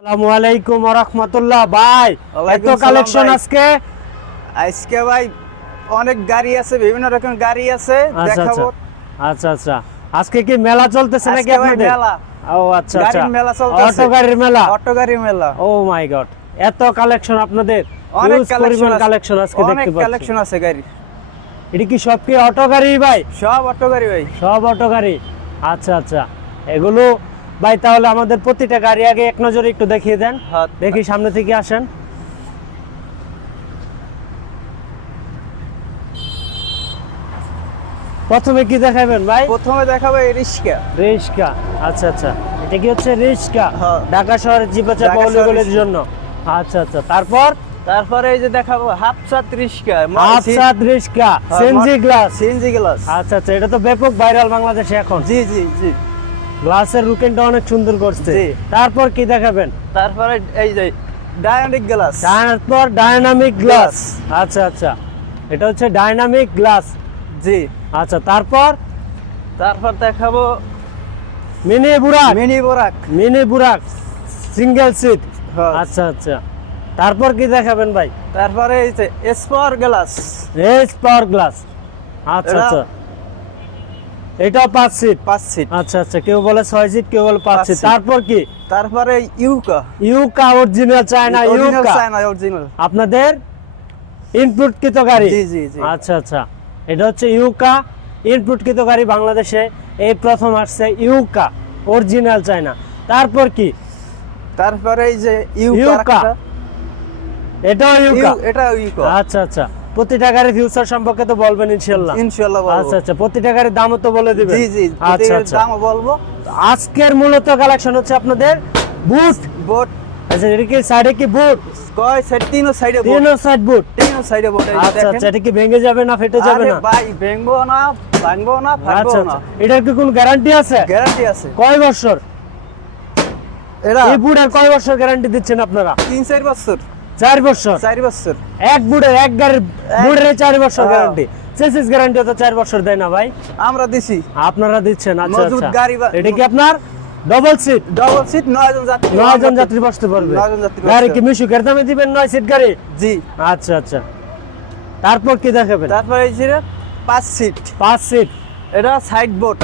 আসসালামু আলাইকুম ওয়া রাহমাতুল্লাহ। ভাই এত কালেকশন আজকে ভাই অনেক গাড়ি আছে, বিভিন্ন রকম গাড়ি আছে, দেখাবো। আচ্ছা আজকে কি মেলা চলতেছে নাকি আপনাদের? মেলা। ও আচ্ছা গাড়ির মেলা চলতেছে। অটো গাড়ির মেলা। অটো গাড়ির মেলা। ও মাই গড, এত কালেকশন আপনাদের? অনেক কালেকশন আজকে দেখতে পাচ্ছি। অনেক কালেকশন আছে গাড়ি। এটা কি সব কি অটো গাড়ি ভাই? সব অটো গাড়ি ভাই। সব অটো গাড়ি। আচ্ছা এগুলো ভাই তাহলে আমাদের প্রতিটা গাড়ি আগে এক নজরে একটু দেখিয়ে দেন। দেখি সামনে থেকে আসেন। প্রথমে কি দেখাবেন ভাই? প্রথমে দেখাবো রিস্কা। আচ্ছা এটা কি হচ্ছে রিস্কা? হ্যাঁ। ঢাকা শহরের জিপাচাপা অলিগলির জন্য। আচ্ছা তারপরে এই যে দেখাবো হাফসাত রিস্কা। রিস্কা সিএনজি গ্লাস। আচ্ছা এটা তো ব্যাপক ভাইরাল বাংলাদেশে এখন। জি গ্লাসের রুকেনটা অনেক সুন্দর করছে। তারপর কি দেখাবেন? তারপরে এই যে ডায়নামিক গ্লাস। আচ্ছা এটা হচ্ছে ডায়নামিক গ্লাস। জি। আচ্ছা তারপর দেখাবো মিনি বুরাক সিঙ্গেল সিট। হ্যাঁ। আচ্ছা তারপর কি দেখাবেন ভাই? তারপরে এই যে স্পার গ্লাস। আচ্ছা এটা 5 সিট। আচ্ছা কেউ বলে 6 সিট, কেউ বলে 5 সিট। তারপর কি? তারপরে ইউকা অরিজিনাল চায়না অরিজিনাল আপনাদের ইনপুটকৃত গাড়ি। জি আচ্ছা এটা হচ্ছে ইউকা ইনপুটকৃত গাড়ি, বাংলাদেশে এই প্রথম আসছে ইউকা অরিজিনাল চায়না। তারপর কি? তারপরে এই যে ইউকা এটাও ইউকা। আচ্ছা প্রতিটা গাড়ির ফিউচার সম্পর্কে তো বলবেন ইনশাআল্লাহ বলবো। আচ্ছা প্রতিটা গাড়ির দামও তো বলে দিবেন। জি আচ্ছা দামও বলবো। আজকের মূলত কালেকশন হচ্ছে আপনাদের বুট। আচ্ছা এটা কি সাইডে কি বুট? কয় সাইড? তিন সাইডে বুট। আচ্ছা এটা কি ভেঙে যাবে না ফেটে যাবে না? ভাই ভাঙবো না ফাটবো না। এটার কি কোনো গ্যারান্টি আছে? গ্যারান্টি আছে। কয় বছর? এই বুটের কয় বছর গ্যারান্টি দিচ্ছেন আপনারা? 3-4 বছর। 4 বছর। এক গাড়ির বুটের 4 বছর গ্যারান্টি। চেসিস গ্যারান্টি তো 4 বছর দেয় না ভাই? আমরা দিছি। আপনারা দিচ্ছেন? আচ্ছা গাড়ি। এটা কি আপনার ডাবল সিট? 9 জন যাত্রী বসতে পারবে। গাড়ি কি মিশুকের দামে দিবেন 9 সিট গাড়ি? জি। আচ্ছা তারপর কি দেখাবেন? তারপর এই যে 5 সিট। এটাও সাইড বোট।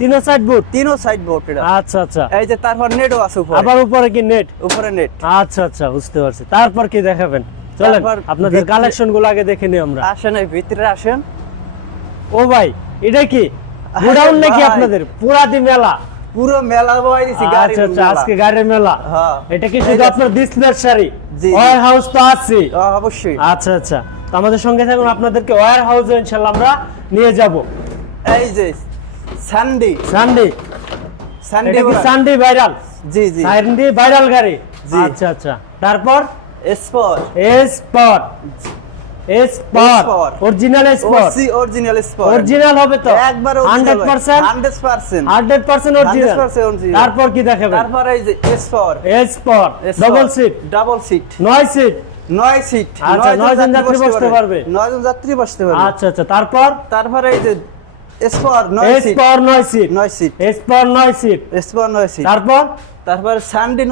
তিনও সাইড বোট এটা। আচ্ছা এই যে তারপর নেটও আছে উপরে। আবার উপরে কি নেট? উপরে নেট। আচ্ছা বুঝতে পারছি। তারপর কি দেখাবেন? চলেন আপনাদের কালেকশন গুলো আগে দেখে নিই আমরা। আসেন এই ভিতরে আসেন। ও ভাই এটা কি গোডাউন নাকি আপনাদের? পুরো মেলা বয় দিছি গাড়ি। আচ্ছা আজকে গাড়ির মেলা। হ্যাঁ। এটা কি শুধু আপনার ডিসপ্লেশনারি? ওয়্যার হাউস তো আছে অবশ্যই। আচ্ছা তো আমাদের সঙ্গে থাকুন, আপনাদেরকে ওয়্যার হাউসে ইনশাআল্লাহ আমরা নিয়ে যাব। এই যে সানডে সানডে ভাইরাল। জি সানডে ভাইরাল গাড়ি। আচ্ছা তারপর স্পট অরিজিনাল অরিজিনাল হবে তো? একবার 100% অরিজিনাল। তারপর কি দেখাবেন? তারপর এই যে স্পট ডাবল সিট 9 সিট। আচ্ছা 9 জন যাত্রী বসতে পারবে। আচ্ছা তারপর এই যে স্পর 9 সিট। তারপর সানডে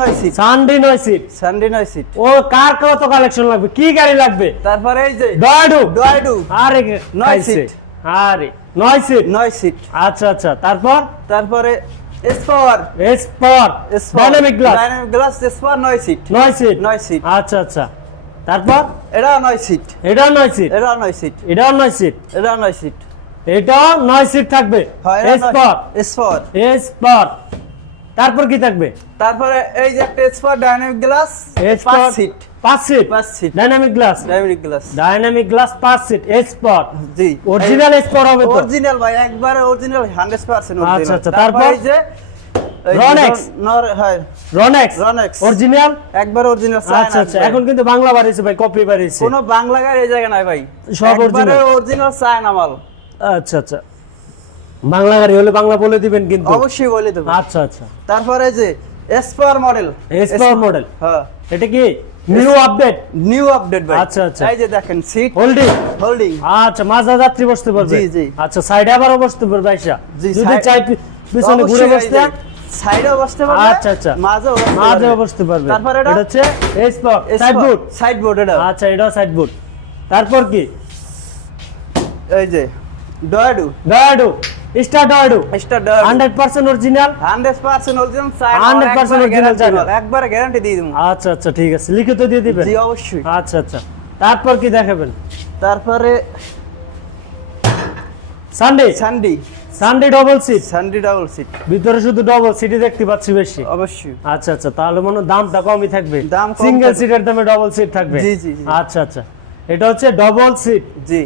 9 সিট। ও কার কত কালেকশন লাগবে? কি গাড়ি লাগবে? তারপরে এই যে ডয়ডু। আরে 9 সিট। 9 সিট। আচ্ছা তারপরে স্পর ডায়নামিক গ্লাস স্পর 9 সিট। আচ্ছা তারপর এটা 9 সিট। এটাও 9 সিট। এটা 9 সিট থাকবে। স্পর তারপর কি থাকবে? তারপরে এই যে একটা স্পর dynamic glass 5 seat dynamic glass 5 seat স্পর। জি অরিজিনাল স্পর হবে তো? অরিজিনাল ভাই, একবারে অরিজিনাল 100% অরিজিনাল। আচ্ছা তারপর এই যে রনেক্স অরিজিনাল একবার অরিজিনাল। আচ্ছা এখন কিন্তু বাংলা বাড়িছে ভাই, কপি বাড়িছে। কোনো বাংলা গাড়ি এই জায়গা নাই ভাই, সব অরিজিনাল চায়না মাল। আচ্ছা বাংলা গাড়ি হলে বাংলা বলে দিবেন কিন্তু? অবশ্যই বলে দেব। আচ্ছা তারপরে যে স্পার মডেল। হ্যাঁ এটা কি নিউ আপডেট ভাই? আচ্ছা এই যে দেখেন সিট হোল্ডিং। আচ্ছা মাজা যাত্রী বসতে পারবে। জি আচ্ছা সাইডে আবারও বসতে পারবে। আচ্ছা যদি চাই পিছনে ঘুরে বসতে সাইডেও বসতে পারবে, আচ্ছা আচ্ছা, মাঝেও বসতে মাঝেও পারবে। বসতে পারবে। তারপর এটা হচ্ছে স্পক সাইড বুট। সাইড বোর্ড এটা। আচ্ছা, এটাও সাইড বুট। তারপর কি? এই যে ডয়াডু, ডয়াডু, স্টার ডয়াডু, স্টার ডয়াডু 100% অরিজিনাল। 100% original, 100% original China. একবারে গ্যারান্টি দিয়ে দেবো। আচ্ছা আচ্ছা, ঠিক আছে, লিখিত দিয়ে দিবেন? জি অবশ্যই। আচ্ছা আচ্ছা, তারপর কি দেখাবেন? তারপরে সানডে, সানডি, সানডে ডবল সিট, সানডি ডাবল সিট ভিতরে শুধু ডবল সিটই দেখতে পাচ্ছি বেশি। অবশ্যই। আচ্ছা আচ্ছা, তাহলে মনে হয় দামটা কমই থাকবে, দাম কম সিঙ্গেল থাকবে। সিটের দামে ডবল সিট থাকবে। জি, জি, জি। আচ্ছা আচ্ছা, এটা হচ্ছে ডবল সিট। জি।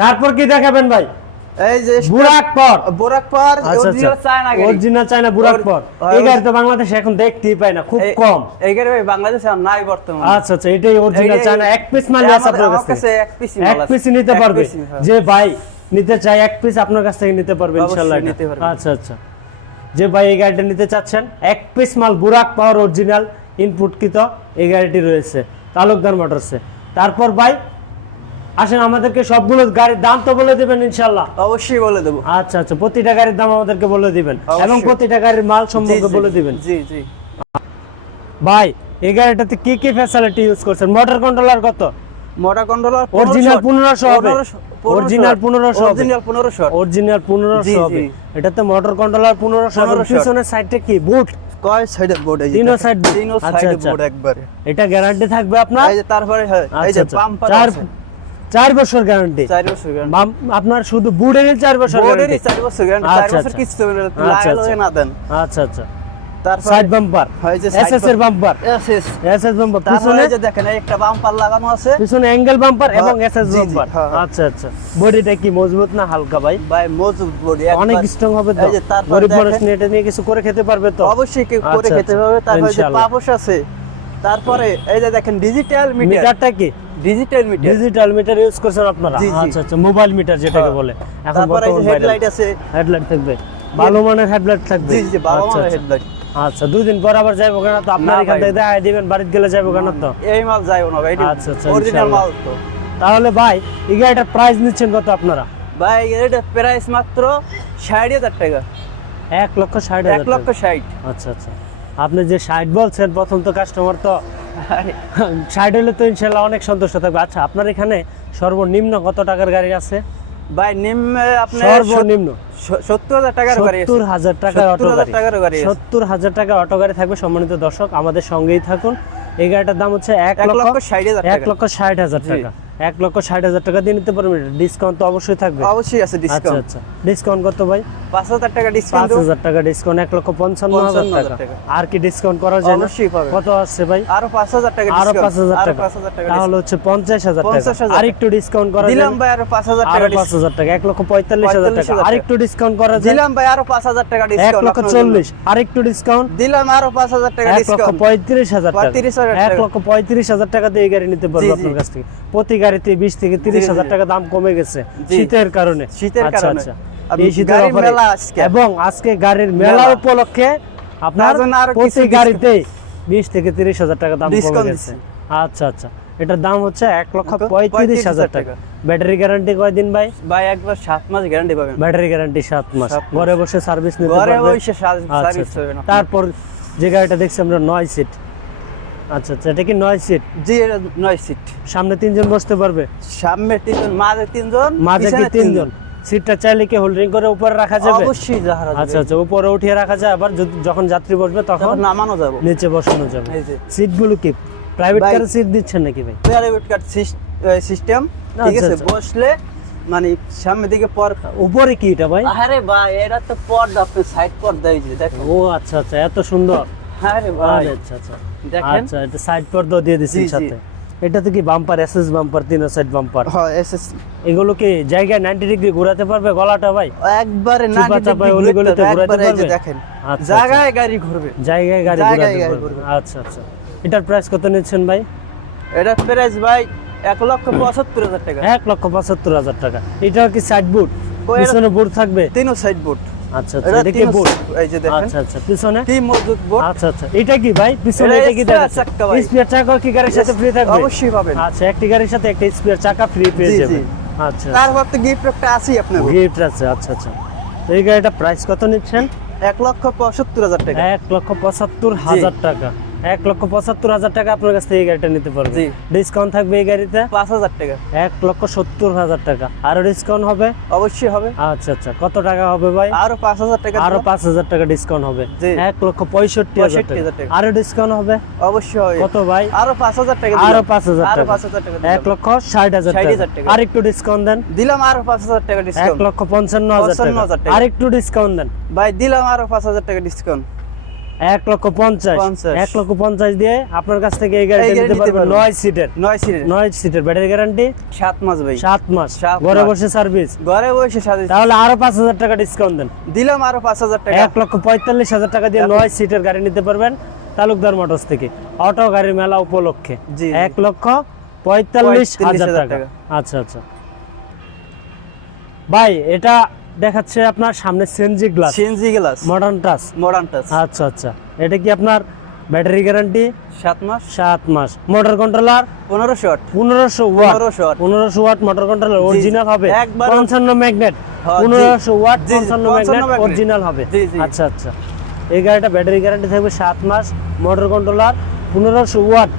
তারপর কি দেখাবেন ভাই? এই যে বুরাক পর। বোরাক পার আচ্ছা আচ্ছা, অরিজিনাল চায়না গাড়ি। অরিজিনাল চায়না বুরাক পর। এই গাড়ি তো বাংলাদেশে এখন দেখতেই পাই না, খুব কম। এই গাড়ি ভাই বাংলাদেশে আর নাই বর্তমানে। আচ্ছা আচ্ছা, এটাই অরিজিনাল চায়না। এক পিস মাল আছে আপনার আমার কাছে? কাছে এক পিসই মাল এক আছে। পিসই নিতে এক পারবে, পিসই, হ্যাঁ। যে ভাই নিতে চাই এক পিস আপনার কাছ থেকে নিতে পারবে অবশ্যই ইনশাআল্লাহ। নিতে পারবে। আচ্ছা আচ্ছা, যে ভাই এই গাড়িটা নিতে চাচ্ছেন, এক পিস মাল বুরাক পাওয়ার অরিজিনাল ইনপুটকৃত এই গাড়িটি রয়েছে তালুকদার মোটরসে। তারপর ভাই আসেন, আমাদেরকে সবগুলো গাড়ির দাম তো বলে দিবেন ইনশাআল্লাহ? অবশ্যই বলে দেবো। আচ্ছা আচ্ছা, প্রতিটা গাড়ির দাম আমাদেরকে বলে দিবেন অবশ্যই। এবং প্রতিটা গাড়ির মাল জি, সম্পর্কে জি, বলে দিবেন। জি জি। ভাই এই গাড়িটাতে কি কি ফ্যাসিলিটি ইউজ করছেন? মোটর কন্ট্রোলার কত? মোটর কন্ট্রোলার অরিজিনাল 1500 হবে, অরিজিনাল 1500 হবে, অরিজিনাল 1500। অরিজিনাল 1500 জি, হবে। জি। এটাতে মোটর কন্ট্রোলার 1500 হবে। 1500 পিছনের সাইডটা কি বুট? কয় সাইডের বোর্ড? এই যে তিনও সাইড বুট। তিনও আচ্ছা সাইডে আচ্ছা, বোর্ড একবারে। এটা গ্যারান্টি থাকবে আপনার? এই যে তারপরে হয় এই আচ্ছা যে আচ্ছা, পাম্পার চার আছে 4 বছর গ্যারান্টি। 4 বছর গ্যারান্টি। আপনার শুধু বুটেরই 4 বছর বোর্ডেরই গ্যারান্টি। 4 বছর গ্যারান্টি। আচ্ছা, 4 বছর আচ্ছা। কিস্তি হবে আচ্ছা, লাগালো আচ্ছা। না দেন। আচ্ছা আচ্ছা, তারপর সাইড বাম্পার, হয় যে সাইড এসএস এর বাম্পার, এসএস। এসএস বাম্পার, তারপরে পিছনে এই যে দেখেন এই একটা বাম্পার লাগানো আছে। পিছনে অ্যাঙ্গেল বাম্পার এবং হ্যাঁ, এসএস জি, জি, বাম্পার। হ্যাঁ, হ্যাঁ। আচ্ছা আচ্ছা, বডিটা কি মজবুত না হালকা ভাই? ভাই মজবুত বডি অনেক স্ট্রং হবে তো? এই যে তারপর গরিব মানুষ দেখেন- নিয়ে এটা নিয়ে কিছু করে খেতে পারবে তো? অবশ্যই কেউ করে আচ্ছা, খেতে আচ্ছা, হবে। তারপরে যে ইনশাআল্লাহ। পাপোশ আছে। তারপরে এই যে দেখেন ডিজিটাল মিটার, মিটারটা কি? Digital meter. Digital metre use করছেন আপনারা? জি, জি। আচ্ছা আচ্ছা, মোবাইল মিটার যেটাকে হ্যাঁ। বলে এখন তারপরে এই যে বর্তমান হেডলাইট আছে। হেডলাইট থাকবে, ভালো মানের হেডলাইট থাকবে। জি জি ভালো আচ্ছা, মানের আচ্ছা। হেডলাইট। আচ্ছা, 2 দিন পর আবার যাইবো কেন তো? আপনার না এখান ভাই। থেকে দেখাই দিবেন, বাড়িতে গেলে যাইবো কেন তো? এই মাল যাইও না ভাই, আচ্ছা, আচ্ছা, অরিজিনাল ইনশাআল্লাহ। মাল তো। তাহলে ভাই এই গাড়িটার প্রাইস নিচ্ছেন কত আপনারা? ভাই এটা প্রাইস মাত্র 60,000 টাকা। 1,60,000 1 লক্ষ 60। আচ্ছা আচ্ছা, আপনি যে 60 বলছেন, প্রথম তো কাস্টমার তো 60 হলে তো ইনশাআল্লাহ অনেক সন্তুষ্ট থাকবে। আচ্ছা, আপনার এখানে সর্বনিম্ন কত টাকার গাড়ি আছে? ভাই নিম্নে আপনার সর্বনিম্ন 70,000 টাকার গাড়ি আছে। 70,000 টাকার অটো 70,000 গাড়ি। টাকার গাড়ি আছে। 70,000 টাকার অটো গাড়ি থাকবে। সম্মানিত দর্শক, আমাদের সঙ্গেই থাকুন। এই গাড়িটার দাম হচ্ছে 1 লক্ষ 60,000 টাকা। 1,60,000 টাকা। 1,60,000 টাকা দিয়ে নিতে পারবেন। ডিসকাউন্ট তো অবশ্যই থাকবে। অবশ্যই আছে আচ্ছা ডিসকাউন্ট। আচ্ছা, ডিসকাউন্ট কত ভাই? 5,000 টাকা ডিসকাউন্ট। 5,000 টাকা ডিসকাউন্ট, 1,55,000 টাকা। টাকা। আর কি ডিসকাউন্ট করা যায় না? অবশ্যই পাবেন। কত আসছে ভাই? আরো 5,000 টাকা আরো ডিসকাউন্ট। 5,000 আরো টাকা। 5,000 টাকা তাহলে হচ্ছে 50,000 টাকা। 50,000 আর একটু ডিসকাউন্ট করা যায় দিলাম না? ভাই আরো 5,000 আরো টাকা ডিসকাউন্ট। 5,000 টাকা, 1,45,000 টাকা। 45,000 আর একটু ডিসকাউন্ট করা যায়? দিলাম ভাই আরো 5,000 টাকা ডিসকাউন্ট। 1,40,000। আর একটু ডিসকাউন্ট? দিলাম আরো 5,000 টাকা ডিসকাউন্ট। 1,35,000 টাকা। 35,000 টাকা। 1,35,000 টাকা দিয়ে এই গাড়ি নিতে পারবো জি, জি। আপনার কাছ থেকে। প্রতি গাড়িতে 20 থেকে 30,000 জি। টাকা দাম কমে গেছে জি। শীতের কারণে। শীতের আচ্ছা, কারণে। আচ্ছা। আপনি এই শীতের গাড়ির অফারে মেলা আজকে। এবং আজকে গাড়ির মেলা মেলা। উপলক্ষে আপনার তার জন্য আরো প্রতি কিছু গাড়িতে 20 থেকে 30,000 টাকা দাম কমে ডিসকাউন্ট গেছে। দিচ্ছি। আচ্ছা আচ্ছা, এটার দাম হচ্ছে 1,35,000 টাকা। ব্যাটারি গ্যারান্টি কয়দিন ভাই? ভাই একবার 7 মাস গ্যারান্টি পাবেন। ব্যাটারি গ্যারান্টি 7 মাস। 7 মাস। ঘরে বসে সার্ভিস নিতে ঘরে পারবে। বসে আচ্ছা, সার্ভিস আচ্ছা। হবে না। তারপর যে গাড়িটা দেখছি আমরা 9 সিট। আচ্ছা আচ্ছা, এটা কি 9 সিট? জি এটা 9 সিট। সামনে 3 জন বসতে পারবে, সামনে 3 জন, মাঝে 3 জন, মাঝে কি পিছনে 3 জন? সিটটা চাইলে কি হোল্ডিং করে উপরে রাখা যাবে? অবশ্যই যাহারা আচ্ছা আচ্ছা, উপরে উঠিয়ে রাখা যায়, আবার যখন যাত্রী বসবে তখন তখন নামানো যাবে। নিচে বসানো যাবে। এই যে সিটগুলো কি প্রাইভেট ভাই- কারে সিট দিচ্ছেন নাকি ভাই? প্রাইভেট কার সিস্টেম, ঠিক আচ্ছা, আছে? আচ্ছা। বসলে মানে সামনের দিকে পর। উপরে কি এটা ভাই? আরে ভাই এটা তো পর্দা, আপনি সাইড পর্দা, এই যে দেখেন। ও আচ্ছা আচ্ছা, এত সুন্দর। আরে ভাই আচ্ছা আচ্ছা, দেখেন। আচ্ছা, এটা সাইড পর্দা দিয়ে দিছেন জি, জি। সাথে। এটা তো কি বাম্পার, এসএস বাম্পার, তিনও সাইড বাম্পার। হ্যাঁ এসএস এগুলো কি জায়গায় 90 ডিগ্রি ঘোরাতে পারবে গলাটা ভাই? একবারে চিপা 90 চাপায় ডিগ্রি অলিগলিতে ঘুরতে হবে, ঘোরাতে একবারে এই যে পারবে? দেখেন আচ্ছা, জায়গায় গাড়ি ঘুরবে। জায়গায় গাড়ি জায়গায় ঘোরাতে গাড়ি পারবে। ঘুরবে। আচ্ছা আচ্ছা, এটার প্রাইস কত নিচ্ছেন ভাই? এটা প্রাইস ভাই 1,75,000 টাকা। 1,75,000 টাকা। এটাও কি সাইড বুট? কই এর- পিছনে বুট থাকবে? তিনও সাইড বোর্ড। আচ্ছা আচ্ছা, এটা এটা কি তিনও বুট? side- এই যে দেখেন আচ্ছা আচ্ছা, পিছনে? কি মজবুত বোর্ড। আচ্ছা আচ্ছা, এটা কি ভাই পিছনে? এটা এটা কি spare দেখাচ্ছে? চাকা ভাই। স্পেয়ার চাকা কি গাড়ির সাথে ফ্রি থাকবে? অবশ্যই পাবেন। আচ্ছা, একটি গাড়ির সাথে একটা স্পেয়ার চাকা ফ্রি পেয়ে জি, যাবেন। জি। আচ্ছা তারপর তো গিফট একটা আছেই আপনার। গিফট আছে, আচ্ছা আচ্ছা। তো এই গাড়িটা প্রাইস কত নিচ্ছেন? 1,75,000 টাকা। 1,75,000 টাকা। 1,75,000 টাকা আপনার কাছ থেকে এই গাড়িটা নিতে পারবে। জি। ডিসকাউন্ট থাকবে এই গাড়িতে 5,000 টাকা। 1,70,000 টাকা। আরো ডিসকাউন্ট হবে? অবশ্যই হবে। আচ্ছা আচ্ছা, কত টাকা হবে ভাই? আরো 5,000 টাকা। আরো 5,000 টাকা ডিসকাউন্ট হবে। জি। 1,65,000 টাকা। আরো ডিসকাউন্ট হবে? অবশ্যই হবে। কত ভাই? আরো 5,000 টাকা। আরো 5,000 আরো টাকা। 5,000 টাকা। 1,60,000 60,000 টাকা। টাকা। আর একটু ডিসকাউন্ট দেন। দিলাম আরো 5,000 টাকা ডিসকাউন্ট। 1,55,000 55,000 টাকা। টাকা। আর একটু ডিসকাউন্ট দেন। ভাই দিলাম আরো 5,000 টাকা ডিসকাউন্ট। 1,50,000 1,50,000 দিয়ে আপনার কাছ থেকে এই গাড়িটা নিতে পারবেন। 9 সিটের 9 সিটের ব্যাটারি গ্যারান্টি 7 মাস ভাই। 7 মাস। 7 ঘরে মাস। বসে সার্ভিস। ঘরে বসে সার্ভিস। তাহলে আরো 5,000 টাকা ডিসকাউন্ট দেন। দিলাম আরো 5,000 টাকা। 1,45,000 টাকা দিয়ে 9 সিটের গাড়ি নিতে পারবেন তালুকদার মোটরস থেকে, অটো গাড়ির মেলা উপলক্ষে। জি। 1,45,000 টাকা। আচ্ছা আচ্ছা ভাই, এটা দেখাচ্ছে আপনার সামনে CNG glass, CNG glass, modern touch. Modern touch. আচ্ছা আচ্ছা, এটা কি আপনার ব্যাটারি গ্যারান্টি? 7 মাস। 7 মাস। Motor controller 1500 watt. 1500 watt. 1500 watt. 1500 watt motor controller original হবে। একবার 55 ম্যাগনেট। হ্যাঁ, 1500 ওয়াট, জি, জি, 55 ম্যাগনেট magnet। অরিজিনাল হবে। জি, জি। আচ্ছা আচ্ছা, এই গাড়িটা ব্যাটারি গ্যারান্টি থাকবে 7 মাস, মোটর কন্ট্রোলার 1500 ওয়াট।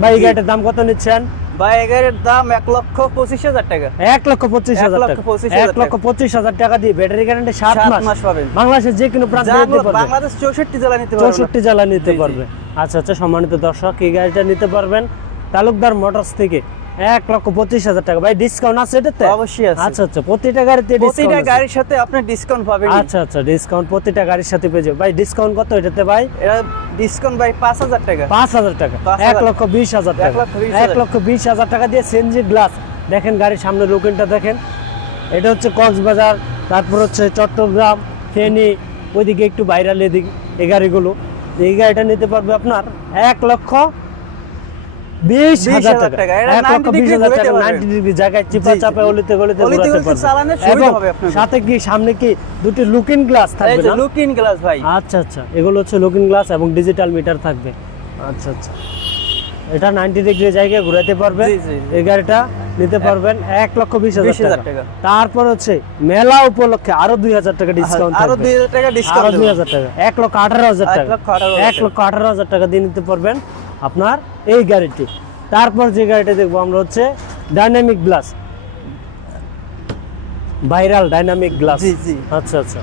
ভাই এই গাড়িটার দাম কত নিচ্ছেন? ভাই এই গাড়ির দাম 1,25,000 টাকা। 1,25,000 টাকা। 1,25,000 টাকা দিয়ে ব্যাটারি গ্যারান্টি 7 7 মাস মাস পাবেন। বাংলাদেশের যে কোনো প্রান্তে নিতে পারবে। বাংলাদেশ 64 জেলা নিতে পারবেন। 64 জেলা নিতে জি, জি। পারবে। আচ্ছা আচ্ছা, সম্মানিত দর্শক, এই গাড়িটা নিতে পারবেন তালুকদার মোটরস থেকে 1,25,000 টাকা। ভাই ডিসকাউন্ট আছে এটাতে? অবশ্যই আছে। আচ্ছা আচ্ছা, প্রতিটা গাড়িতে প্রতিটা ডিসকাউন্ট আছে। গাড়ির সাথে আপনি ডিসকাউন্ট পাবেন। আচ্ছা আচ্ছা, ডিসকাউন্ট প্রতিটা গাড়ির সাথে পেয়ে যাবে। ভাই ডিসকাউন্ট কত এটাতে ভাই? এটা ডিসকাউন্ট ভাই 5,000 টাকা। 5,000 টাকা। 1,20,000 টাকা। 1,20,000 টাকা দিয়ে সিএনজি গ্লাস। দেখেন গাড়ির সামনে লুকিংটা দেখেন। এটা হচ্ছে কক্সবাজার, তারপর হচ্ছে চট্টগ্রাম, ফেনী, ওইদিকে একটু ভাইরাল এদিক এই গাড়িগুলো। এই গাড়িটা নিতে পারবে আপনার 1,20,000 টাকা। এটা 90 ডিগ্রি 1,20,000 টাকা। ঘুরাতে 90 ডিগ্রি জায়গায় চিপা জি, জি। চাপে অলিতে গলিতে অলিতে ঘোরাতে গলিতে পারবে। চালানোর সুবিধা এবং হবে আপনার। সাথে কি সামনে কি দুটি লুকিং গ্লাস এই থাকবে যে না? লুকিং গ্লাস ভাই। আচ্ছা আচ্ছা, এগুলো হচ্ছে লুকিং গ্লাস এবং ডিজিটাল মিটার থাকবে। আচ্ছা আচ্ছা, এটা 90 ডিগ্রি জায়গায় ঘোরাতে পারবে। জি, জি, জি। এই গাড়িটা নিতে পারবেন 1,20,000 20,000 টাকা। টাকা। তারপর হচ্ছে মেলা উপলক্ষে আরো 2,000 টাকা ডিসকাউন্ট আরো থাকবে। 2,000 টাকা আরো ডিসকাউন্ট। 2,000 টাকা, 1,18,000 টাকা। 1,18,000 টাকা দিয়ে নিতে পারবেন আপনার এই গাড়িটি। তারপর যে গাড়িটা দেখবো আমরা হচ্ছে dynamic glass, viral dynamic glass. জি, জি। আচ্ছা আচ্ছা,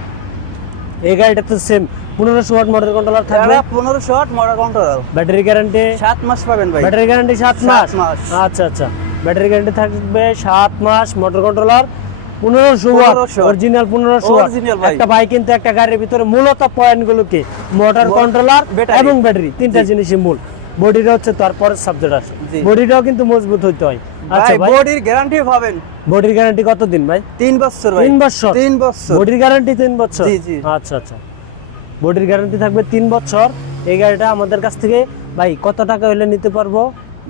এই গাড়িটা তো সেম 1500 ওয়াট মোটর কন্ট্রোলার থাকবে। এটা 1500 watt motor controller. Battery guarantee 7 মাস পাবেন ভাই। ব্যাটারি গ্যারান্টি 7 মাস। 7 মাস। আচ্ছা আচ্ছা, ব্যাটারি গ্যারান্টি থাকবে 7 মাস, motor controller 1500 watt, 1500 original 1500 watt. Original ভাই। একটা বাইক কিন্তু একটা গাড়ির ভিতরে মূলত পয়েন্টগুলো কি? Motor controller battery. এবং ব্যাটারি, তিনটা জি। জিনিসই মূল। বডিটা হচ্ছে তারপর সাবজেক্ট আসে। জি। বডিটাও কিন্তু মজবুত হইতে হয়। আচ্ছা ভাই ভাই, বডির গ্যারান্টি পাবেন বডির গ্যারান্টি কতদিন ভাই? 3 বছর ভাই। 3 বছর। 3 বছর। বডির গ্যারান্টি 3 বছর। জি, জি। আচ্ছা আচ্ছা, বডির গ্যারান্টি থাকবে 3 বছর। এই গাড়িটা আমাদের কাছ থেকে ভাই কত টাকা হলে নিতে পারবো?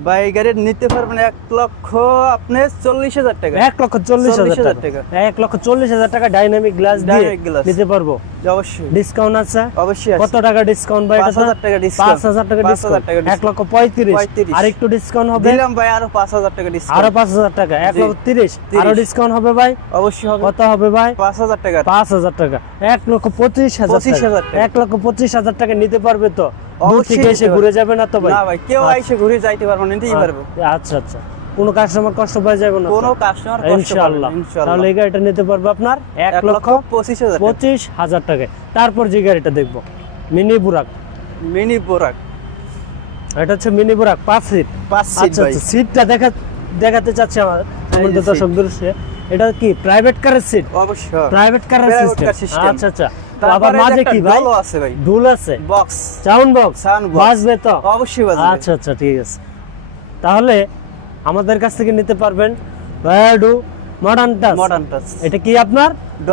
ভাই এই গাড়ি নিতে পারবেন 1,40,000 টাকা। 1,40,000 টাকা। 1,40,000 টাকা ডাইনামিক গ্লাস দিয়ে Dynamic glass। নিতে পারবো। অবশ্যই। ডিসকাউন্ট আছে? অবশ্যই আছে। কত টাকা ডিসকাউন্ট ভাই? 5,000 টাকা discount। 5,000 টাকা 5,000 টাকা ডিসকাউন্ট। discount। 1,35,000। আর একটু ডিসকাউন্ট হবে? দিলাম ভাই আরো 5,000 টাকা ডিসকাউন্ট। আরো 5,000 টাকা। 1,30,000। আরো ডিসকাউন্ট হবে ভাই? অবশ্যই হবে। কত হবে ভাই? 5,000 টাকা। 5,000 টাকা। 1,25,000 25,000 টাকা। 1,25,000 টাকা নিতে পারবে তো? দূর অবশ্যই থেকে এসে নিতে ঘুরে যাবে না তো ভাই? না ভাই, কেউ আইসে ঘুরে যাইতে পারবো না, নিতেই পারবো। আচ্ছা আচ্ছা, কোনো কাস্টমার কষ্ট পাওয়া যাবে না তো? কোনো কাস্টমার কষ্ট পাবে না, ইনশাআল্লাহ। ইনশাআল্লাহ। তাহলে এই গাড়িটা নিতে পারবে আপনার 1,25,000 টাকা। 1,25,000 টাকায়। তারপর যে গাড়িটা দেখবো মিনি বুরাক, মিনি বোরাক এটা হচ্ছে মিনি বুরাক 5 সিট। 5 সিট আচ্ছা ভাই। আচ্ছা, সিটটা দেখাতে চাচ্ছি আমার আমাদের যে দর্শক দর্শকে। এটা কি প্রাইভেট কারের সিট? অবশ্যই। প্রাইভেট কারের Private car সিস্টেম। system। আচ্ছা আচ্ছা, তো তারপরে আবার মাঝে একটা কি ভাই? ডলও আছে ভাই। ডুল আছে, box. Sound box Sound box। বাজবে তো? অবশ্যই বাজবে। আচ্ছা আচ্ছা, ঠিক আছে। তাহলে আমাদের কাছ থেকে নিতে পারবেন ভয়াডু মডার্ন টাচ। Modern touch. এটা কি আপনার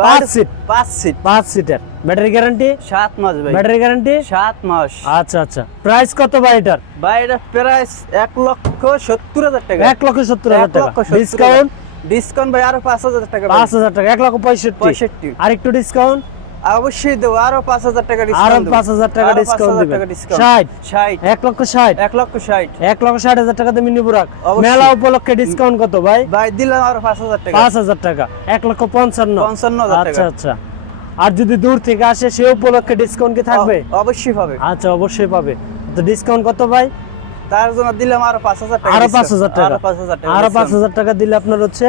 5 seat? 5 seat. 5 seater. Battery guarantee? 7 মাস ভাই। ব্যাটারি গ্যারান্টি 7 মাস। আচ্ছা আচ্ছা, প্রাইস কত ভাই এটার? ভাই এটা প্রাইস 1,70,000 টাকা। 1,70,000 টাকা। 1,70,000 ডিসকাউন্ট? ডিসকাউন্ট ভাই আরো 5,000 টাকা ভাই। 5,000 টাকা। 1,65,000। 65। আর একটু ডিসকাউন্ট? অবশ্যই দেবো, আরো 5,000 টাকা আরো ডিসকাউন্ট 5,000 টাকা ডিসকাউন্ট দিবেন। 60 60 1,60,000 1,60,000 1,60,000 টাকাতে মিনি বুরাক। অবশ্যই। মেলা উপলক্ষে ডিসকাউন্ট কত ভাই? ভাই দিলাম আরো 5,000 টাকা 5,000 টাকা 1,55,000 55,000 টাকা। আচ্ছা আচ্ছা। আর যদি দূর থেকে আসে সে উপলক্ষে ডিসকাউন্ট কি থাকবে? অবশ্যই পাবে। আচ্ছা অবশ্যই পাবে। তো ডিসকাউন্ট কত ভাই? তার জন্য দিলাম আরো 5,000 টাকা আরো discount। 5,000 টাকা আরো 5,000 টাকা আরো discount। 5,000 টাকা দিলে আপনার হচ্ছে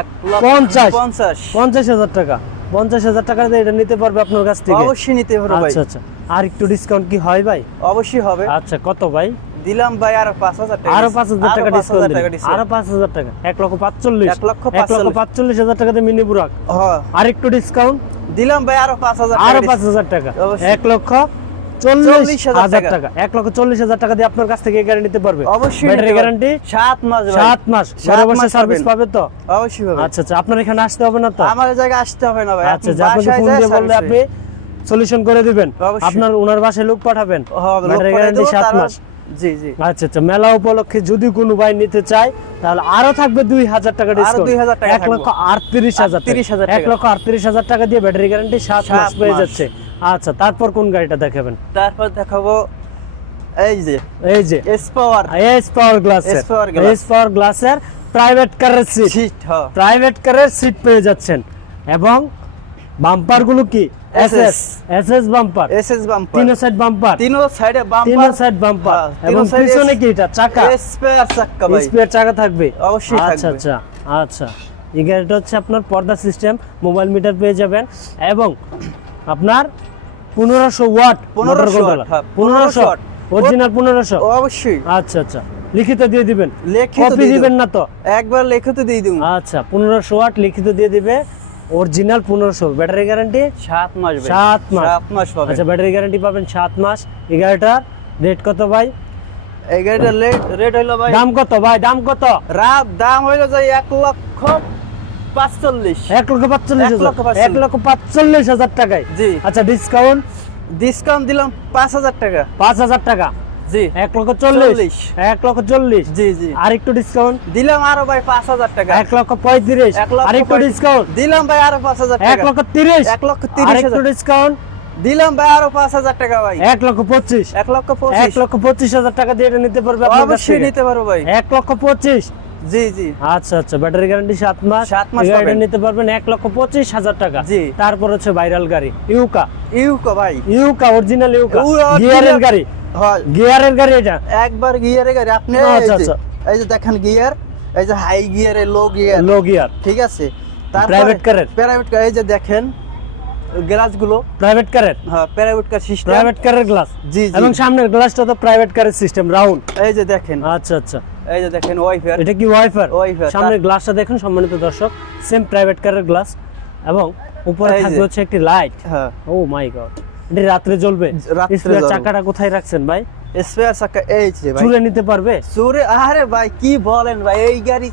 1,50,000 50,000 টাকা 50,000 টাকা দিয়ে এটা নিতে পারবে আপনার কাছ থেকে। অবশ্যই নিতে পারো ভাই। আচ্ছা আচ্ছা। আর একটু ডিসকাউন্ট কি হয় ভাই? অবশ্যই হবে। আচ্ছা কত ভাই? দিলাম ভাই আরো 5,000 টাকা আরো 5,000 টাকা ডিসকাউন্ট দিলেন। discount। আরো 5,000 টাকা 1,45,000 1,45,000 1,45,000 টাকাতে মিনি বুরাক। হ্যাঁ আর একটু ডিসকাউন্ট দিলাম ভাই আরো 5,000 আরো টাকা 5,000 টাকা অবশ্যই। 1,40,000 টাকা। টাকা 1,40,000 টাকা দিয়ে আপনার কাছ থেকে এই গাড়ি নিতে পারবে। অবশ্যই ব্যাটারি নিতে পারবে। গ্যারান্টি 7 মাস ভাই 7 মাস। 7 ঘরে বসে মাস সার্ভিস পাবেন। পাবে তো? অবশ্যই হবে। আচ্ছা আচ্ছা। আপনার এখানে আসতে হবে না তো? আমার জায়গায় আসতে হবে না ভাই, আচ্ছা আপনি আচ্ছা। আপনাকে বাসায় ফোন যায় দিয়ে বললে আপনি সলিউশন করে দিবেন। অবশ্যই। আপনার ওনার বাসায় লোক পাঠাবেন। হ্যাঁ, লোক ব্যাটারি পাঠিয়ে গ্যারান্টি দেবো, 7 তারা- মাস। জি জি আচ্ছা আচ্ছা। মেলা উপলক্ষে যদি কোনো ভাই নিতে চায় তাহলে আরো থাকবে 2,000 টাকা ডিসকাউন্ট। 2,000 টাকা 1,38,000 38,000 টাকা। 1,38,000 টাকা দিয়ে ব্যাটারি গ্যারান্টি 7 মাস 7 পেয়ে মাস। যাচ্ছে। আচ্ছা তারপর কোন গাড়িটা দেখাবেন? তারপর দেখাবো এই যে এই যে এস পাওয়ার এস পাওয়ার গ্লাসের S Power Glass। S power গ্লাসের প্রাইভেট কারের সিট। সিট হ্যাঁ প্রাইভেট কারের সিট পেয়ে যাচ্ছেন এবং বাম্পার গুলো কি SS SS bumper, SS bumper, তিনো সাইড বাম্পার, তিনো সাইডে তিনো বাম্পার, সাইড বাম্পার হ্যাঁ, এবং তিনো side পিছনে কি এটা চাকা স্পেয়ার চাকা ভাই স্পেয়ার চাকা থাকবে। অবশ্যই আচ্ছা থাকবে। আচ্ছা আচ্ছা। এই গাড়িটা হচ্ছে আপনার পর্দা সিস্টেম, মোবাইল মিটার পেয়ে যাবেন এবং আপনার 1500 ওয়াট 1500 ওয়াট, হ্যাঁ, 1500 ওয়াট। অরিজিনাল 1500। অবশ্যই আচ্ছা আচ্ছা। লিখিত দিয়ে দিবেন, লিখিত কপি দিয়ে দিবেন না তো? একবার লিখিত দিয়ে দিই আচ্ছা 1500 ওয়াট লিখিত দিয়ে দিবে। অরিজিনাল 1500। ব্যাটারি গ্যারান্টি 7 মাস ভাই 7 মাস। 7 মাস পাবেন। আচ্ছা ব্যাটারি গ্যারান্টি পাবেন 7 মাস। এই গাড়িটার রেট কত ভাই? এই গাড়িটার রেট হইলো ভাই দাম কত ভাই? দাম কত? দাম হইলো যে 1,45,000 1,45,000 1,45,000 টাকায়। জি আচ্ছা ডিসকাউন্ট ডিসকাউন্ট দিলাম 5,000 টাকা 5,000 টাকা জি 1,40,000 1,40,000 জি জি আর একটু ডিসকাউন্ট দিলাম আরো ভাই 5,000 টাকা 1,35,000 আর একটু ডিসকাউন্ট দিলাম ভাই আরো 5,000 টাকা 1,30,000 1,30,000 আর একটু ডিসকাউন্ট দিলাম ভাই আরো 5,000 টাকা ভাই 1,25,000 1,25,000 1,25,000 টাকা দিয়ে এটা নিতে পারবে আপনার কাছ অবশ্যই থেকে। নিতে পারো ভাই 1,25,000 জি জি আচ্ছা আচ্ছা। ব্যাটারি গ্যারান্টি 7 মাস। 7 মাস এই গাড়িটা পাবেন। নিতে পারবেন 1,25,000 টাকা। জি। তারপর হচ্ছে ভাইরাল গাড়ি ইউকা। ইউকো ভাই ইউকা অরিজিনাল ইউকা original- গিয়ারের গাড়ি, হয় গিয়ারের গাড়ি এটা। একবার গিয়ারে গাড়ি আপনি আচ্ছা, এই যে- আচ্ছা। এই যে দেখেন গিয়ার, এই যে হাই গিয়ারে লো গিয়ার লো গিয়ার ঠিক আছে। Private car-এর? প্রাইভেট কার এই যে দেখেন গ্লাসগুলো প্রাইভেট কারের হ্যাঁ প্রাইভেট কার সিস্টেম প্রাইভেট কারের গ্লাস জি জি এবং সামনের গ্লাসটা তো প্রাইভেট কারের সিস্টেম রাউন্ড। এই যে দেখেন আচ্ছা আচ্ছা। এই যে দেখেন ওয়াইফার এটা কি ওয়াইফার? ওয়াইফার। সামনের গ্লাসটা দেখুন সম্মানিত দর্শক, সেম প্রাইভেট কারের গ্লাস এবং উপরে এই যে। থাকবে হচ্ছে একটি লাইট। হ্যাঁ ও মাই গড, এটা রাত্রে জ্বলবে। রাত্রে স্পেয়ার জ্বলবে। চাকাটা কোথায় রাখছেন ভাই? স্পেয়ার চাকা এই যে ভাই চুরে নিতে পারবে? চোরে আরে ভাই কি বলেন ভাই এই গাড়ি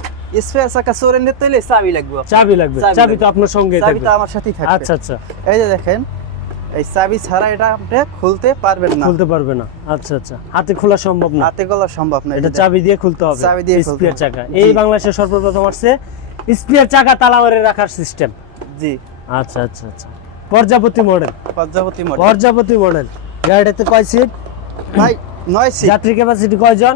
স্পেয়ার চাকা চোরে নিতে হলে চাবি লাগবে চাবি লাগবে? চাবি চাবি তো লাগবে। আপনার সঙ্গে চাবি থাকবে। তো আমার সাথেই থাকবে আচ্ছা আচ্ছা। এই যে দেখেন এই চাবি ছাড়া এটা আপনি খুলতে পারবেন না খুলতে পারবে না? আচ্ছা আচ্ছা। হাতে খোলা সম্ভব না? হাতে গলা সম্ভব না এটা চাবি দিয়ে খুলতে হবে। চাবি দিয়ে খুলতে স্পেয়ার হবে। চাকা জি। এই বাংলাদেশের সর্বপ্রথম আসছে স্পেয়ার চাকা তালা মেরে রাখার সিস্টেম। জি আচ্ছা আচ্ছা আচ্ছা। প্রজাপতি মডেল, পদ্মাবতী মডেল প্রজাপতি মডেল। গাড়িটাতে কয় সিট? ভাই 9 সিট যাত্রী ক্যাপাসিটি কয়জন?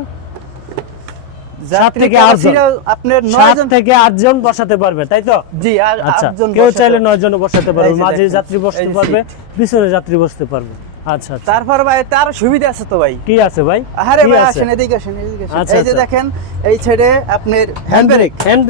যাত্রী থেকে 8 জন। capacity আপনার 9 7 জন থেকে 8 জন বসাতে পারবে তাই তো? জি আর আচ্ছা 8 জন কেউ বসাতে চাইলে পারবে। 9 জনও বসাতে পারবে, এই যে মাঝে দেখেন, যাত্রী বসতে এই যে পারবে, seat। পিছনে যাত্রী বসতে পারবে। আচ্ছা আচ্ছা। তারপর ভাই তার সুবিধা আছে তো ভাই কি আছে ভাই? আরে কি ভাই আছে? আসেন এদিকে আসেন এদিকে আসেন আচ্ছা, এই যে আচ্ছা। দেখেন এই সাইডে আপনার হ্যান্ড ব্রেক হ্যান্ড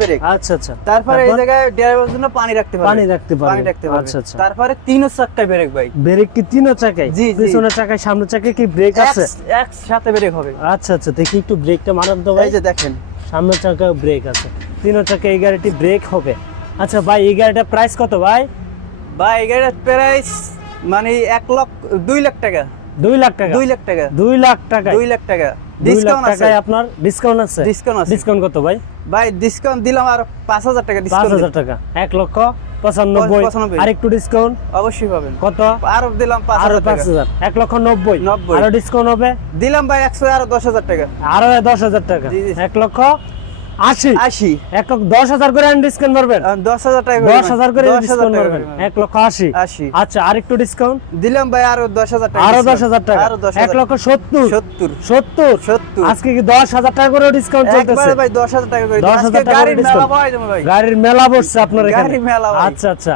ব্রেক। আচ্ছা আচ্ছা। তারপরে এই জায়গায় ড্রাইভারের জন্য পানি রাখতে পারবে পানি রাখতে পারবে। পানি রাখতে পারবে আচ্ছা, আচ্ছা। তারপরে 3 চাকা ব্রেক ভাই ব্রেক কি তিনও চাকায়? জি, জি। পিছনের চাকায় সামনের চাকায় কি ব্রেক আছে? একসাথে ব্রেক হবে আচ্ছা আচ্ছা। দেখি একটু ব্রেকটা মারান তো ভাই। এই যে দেখেন সামনের চাকায় ব্রেক আছে, তিনও চাকায় এই গাড়িটি ব্রেক হবে। আচ্ছা ভাই এই গাড়িটার প্রাইস কত ভাই? ভাই এই গাড়ির প্রাইস মানে 2 লাখ টাকা 2 লাখ টাকা 2 লাখ টাকা 2 লাখ টাকায় 2 লাখ টাকা 2 লাখ ডিসকাউন্ট আছে টাকায় আপনার ডিসকাউন্ট আছে? ডিসকাউন্ট আছে ডিসকাউন্ট কত ভাই? ভাই ডিসকাউন্ট দিলাম আর 5,000 টাকা ডিসকাউন্ট 5,000 টাকা 1,95,000 95,000 আর একটু ডিসকাউন্ট অবশ্যই পাবেন কত? আরো দিলাম আরো 5,000 টাকা 5,000 1,90,000 90 আরো ডিসকাউন্ট হবে দিলাম ভাই 100 আরো 10,000 টাকা আরো 10,000 টাকা জি, জি। 1,90,000 80 80 1,10,000 করে ডিসকাউন্ট করবেন। 10,000 টাকা 10,000 করে 10,000 ডিসকাউন্ট টাকা করবেন। করে। 1,80,000 80 আচ্ছা আর একটু ডিসকাউন্ট দিলাম ভাই আরো 10,000 টাকা আরো discount। 10,000 টাকা আরো 10,000 1,70,000 70 70 আজকে কি 10,000 টাকা করে ডিসকাউন্ট চলতেছে? একবারে ভাই 10,000 টাকা করে 10,000 আজকে টাকা গাড়ির করে মেলা discount। পাওয়া যাবে ভাই গাড়ির মেলা বসছে আপনার এখানে? গাড়ির মেলা ভাই। আচ্ছা আচ্ছা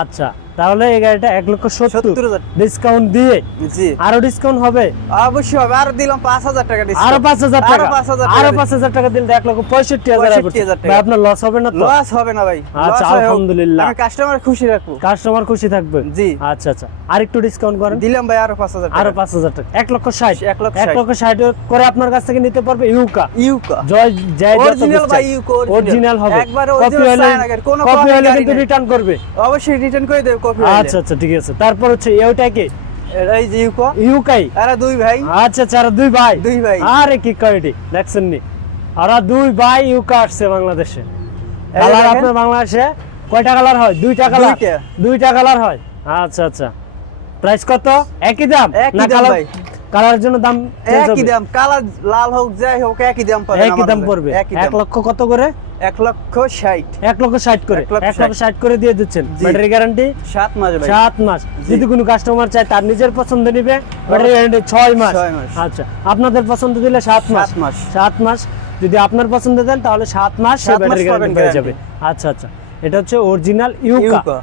আচ্ছা তাহলে এই গাড়িটা 1,70,000 70,000 ডিসকাউন্ট দিয়ে জি আরো ডিসকাউন্ট হবে? অবশ্যই হবে আরো দিলাম 5,000 টাকা discount। আরো 5,000 টাকা আরো 5,000 আরো টাকা 5,000 টাকা দিলে 1,65,000 65,000 টাকা। ভাই আপনার লস হবে না তো? লস হবে না ভাই আচ্ছা, loss হয় হোক। আলহামদুলিল্লাহ। আমি কাস্টমার খুশি রাখবো কাস্টমার খুশি থাকবে জি। আচ্ছা আচ্ছা আর একটু ডিসকাউন্ট করেন। দিলাম ভাই আরো 5,000 টাকা আরো 5,000 টাকা 1,60,000 1,60,000 1,60,000 করে আপনার কাছ থেকে নিতে পারবে ইউকা ইউকা জয় জয় Original ভাই, ইউকা original। অরিজিনাল হবে একবারে কপি original হলে চায় না, কোনো কপি copy হলে গাড়ি কিন্তু নেই। রিটার্ন করবে। অবশ্যই রিটার্ন করে দেব কপি আচ্ছা আচ্ছা ঠিক আছে তারপর হচ্ছে এইটা কি এই যে ইউকা ইউকাই আরে দুই ভাই আচ্ছা আচ্ছা আর দুই ভাই দুই ভাই। আরে কি কোয়ালিটি দেখছেন নি আর দুই ভাই ইউকা আসছে বাংলাদেশে এই কালার দেখেন। আপনার বাংলাদেশে কয়টা কালার হয়? দুইটা কালার দুইটা। দুইটা কালার হয় আচ্ছা আচ্ছা প্রাইস কত? একই দাম একই না দাম কালার ভাই। কালারের জন্য দাম change একই হবে? দাম কালার লাল হোক যাই হোক একই দাম পাবেন একই আমার দাম কাছে। পড়বে একই 1 দাম লক্ষ কত করে? 1,60,000 1,60,000 করে 1,60,000 করে দিয়ে দিচ্ছেন জি। ব্যাটারি গ্যারান্টি 7 মাস ভাই 7 মাস যদি কোনো কাস্টমার চায় তার নিজের পছন্দ নিবে ব্যাটারি গ্যারান্টি 6 মাস 6 মাস। আচ্ছা আপনাদের পছন্দ দিলে 7 মাস 7 মাস 7 মাস যদি আপনার পছন্দ দেন তাহলে 7 মাস সে 7 মাস ব্যাটারি পাবেন গ্যারান্টি পেয়ে যাবে guarantee। আচ্ছা আচ্ছা এটা হচ্ছে অরিজিনাল ইউকা ইউকা